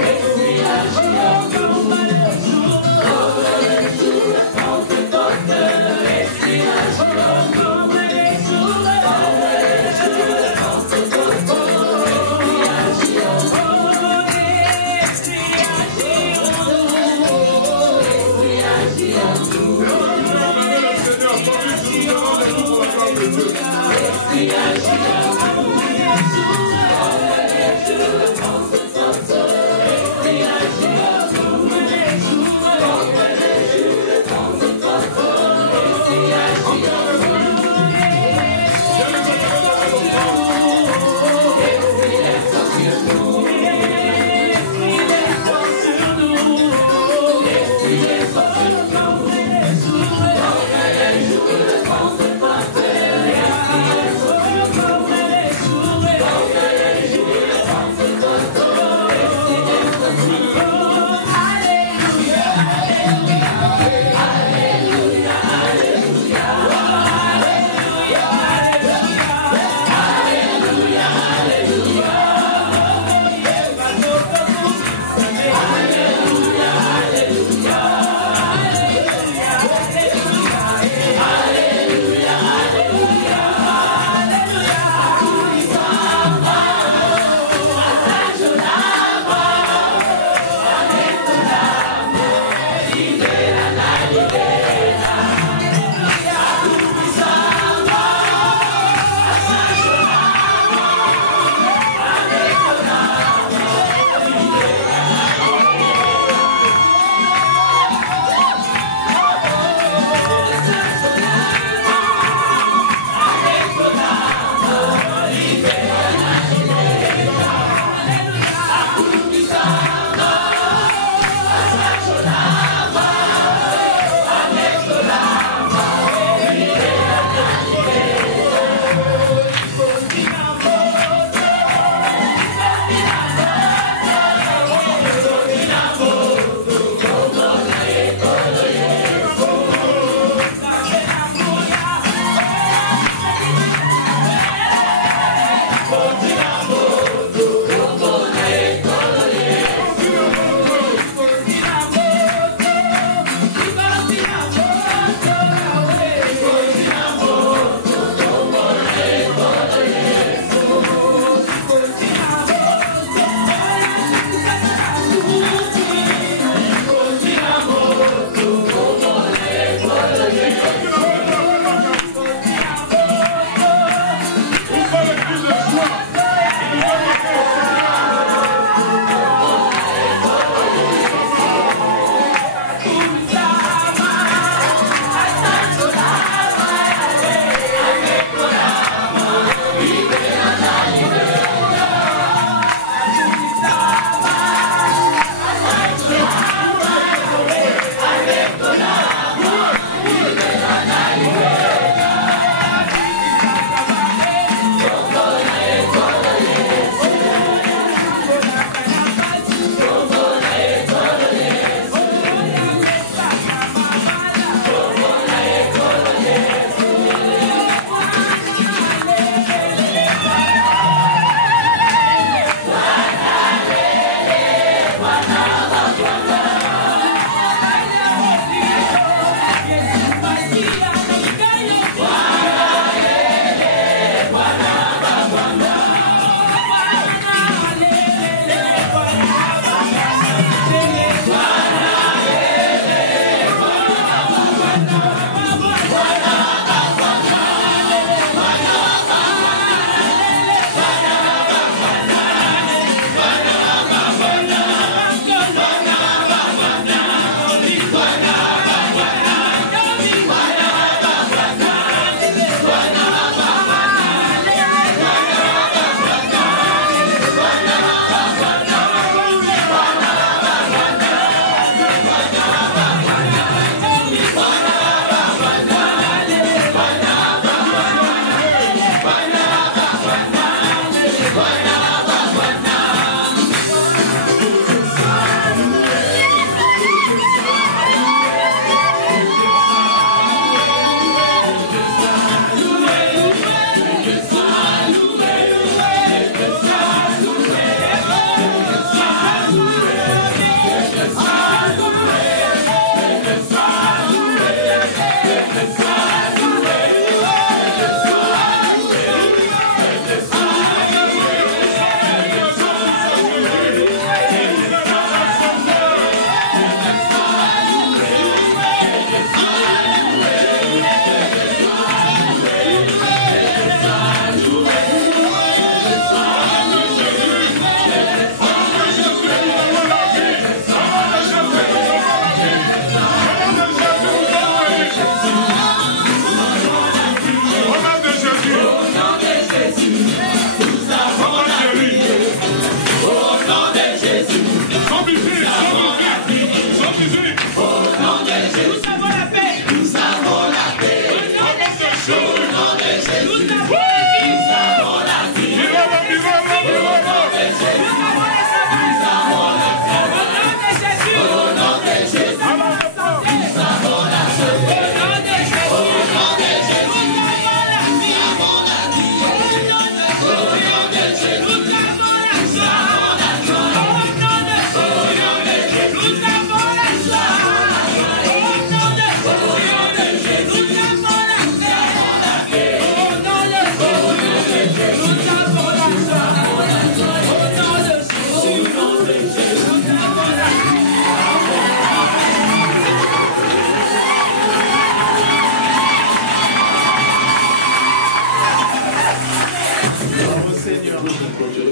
Esprit agit en nous. Esprit agit en nous. Oh,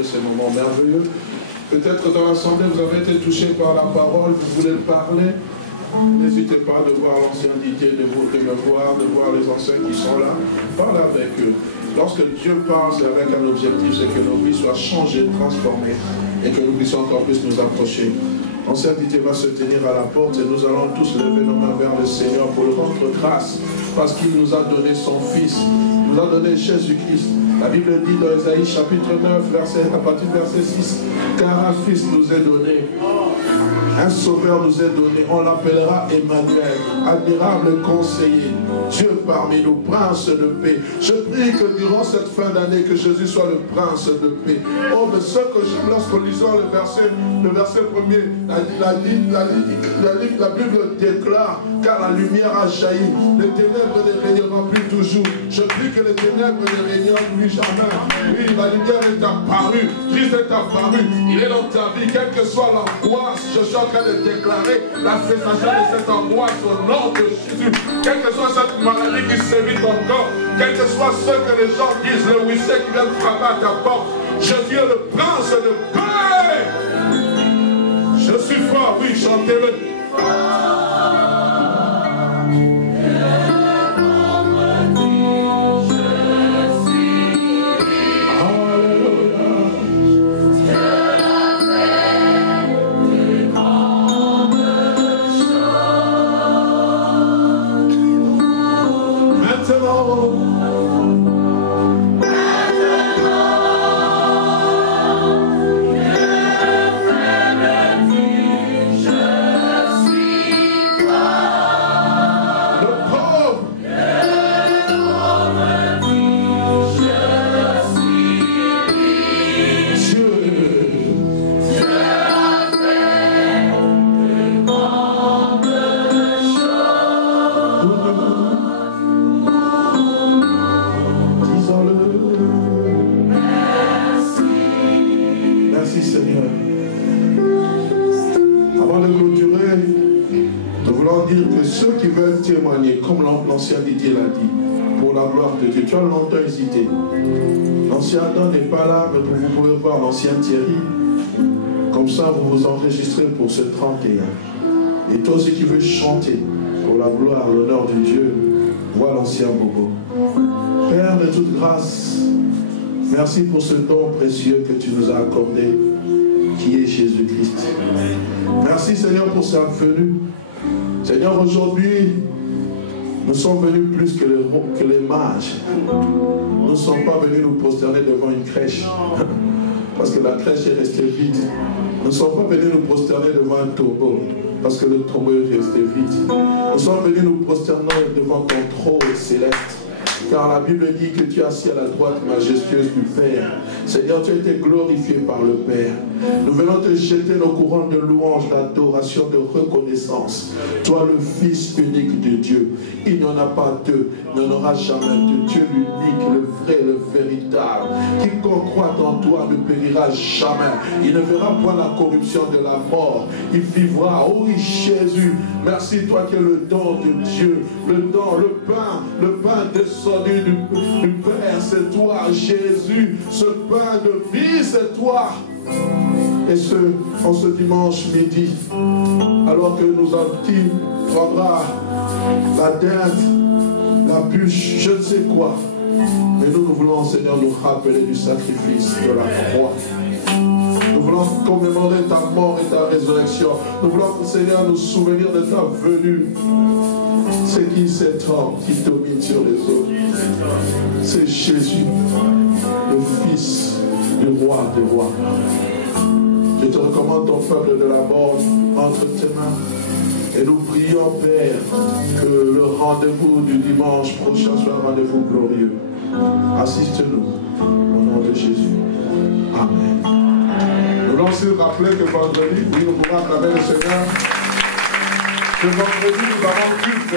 ces moments merveilleux. Peut-être dans l'assemblée, vous avez été touché par la parole, vous voulez parler. N'hésitez pas de voir l'ancien Didier, de me voir, de voir les anciens qui sont là. Parlez avec eux. Lorsque Dieu parle, c'est avec un objectif, c'est que nos vies soient changées, transformées, et que nous puissions encore plus nous approcher. L'ancien Didier va se tenir à la porte et nous allons tous lever nos mains vers le Seigneur pour le rendre grâce, parce qu'il nous a donné son Fils, il nous a donné Jésus-Christ. La Bible dit dans Ésaïe chapitre 9, à partir du verset 6, car un Fils nous est donné, un Sauveur nous est donné, on l'appellera Emmanuel, admirable conseiller, Dieu parmi nous, prince de paix. Je prie que durant cette fin d'année, que Jésus soit le prince de paix. Oh, mais ce que j'aime lorsqu'on lisant le verset premier, la Bible déclare, car la lumière a jailli, les ténèbres ne régneront plus toujours. Je prie que les ténèbres ne régneront plus jamais. Oui, la lumière est apparue, Christ est apparu, il est dans ta vie, quelle que soit l'angoisse, je suis en train de déclarer la cessation de cette angoisse au nom de Jésus. Quelle que soit cette maladie qui sévit ton corps, quel que soit ce que les gens disent, le huissier qui vient de frapper à ta porte, Jésus est le prince de paix. Je suis fort, oui, chantez-le. Comme l'ancien Didier l'a dit, pour la gloire de Dieu. Tu as longtemps hésité. L'ancien Adam n'est pas là, mais vous pouvez voir l'ancien Thierry. Comme ça, vous vous enregistrez pour ce 31. Et toi aussi qui veux chanter pour la gloire, l'honneur de Dieu, vois l'ancien Bobo. Père de toute grâce, merci pour ce don précieux que tu nous as accordé, qui est Jésus-Christ. Merci Seigneur pour sa venue. Seigneur, aujourd'hui, nous sommes venus plus que les mages. Nous ne sommes pas venus nous prosterner devant une crèche. Parce que la crèche est restée vide. Nous ne sommes pas venus nous prosterner devant un tombeau. Parce que le tombeau est resté vide. Nous sommes venus nous prosterner devant ton trône céleste. Car la Bible dit que tu es assis à la droite majestueuse du Père. Seigneur, tu as été glorifié par le Père. Nous venons te jeter nos couronnes de louange, d'adoration, de reconnaissance. Toi, le Fils unique de Dieu. Il n'y en a pas deux, il n'y en aura jamais deux. Dieu l'unique, le vrai, le véritable. Quiconque croit en toi ne périra jamais. Il ne verra point la corruption de la mort. Il vivra. Oh oui, Jésus, merci toi qui es le don de Dieu. Le don, le pain descendu du Père, c'est toi, Jésus. Ce pain de vie, c'est toi. Et en ce dimanche midi, alors que nous prendra la dinde, la bûche, je ne sais quoi, mais nous voulons, Seigneur, nous rappeler du sacrifice de la croix. Nous voulons commémorer ta mort et ta résurrection. Nous voulons, Seigneur, nous souvenir de ta venue. C'est qui cet homme qui domine sur les eaux? C'est Jésus, le Fils du roi des rois. Je te recommande ton peuple de la mort entre tes mains. Et nous prions, Père, que le rendez-vous du dimanche prochain soit un rendez-vous glorieux. Assiste-nous au nom de Jésus. Amen. Nous voulons aussi rappeler que vendredi, oui, nous pourrons acclamer le Seigneur. Ce vendredi, nous avons culte.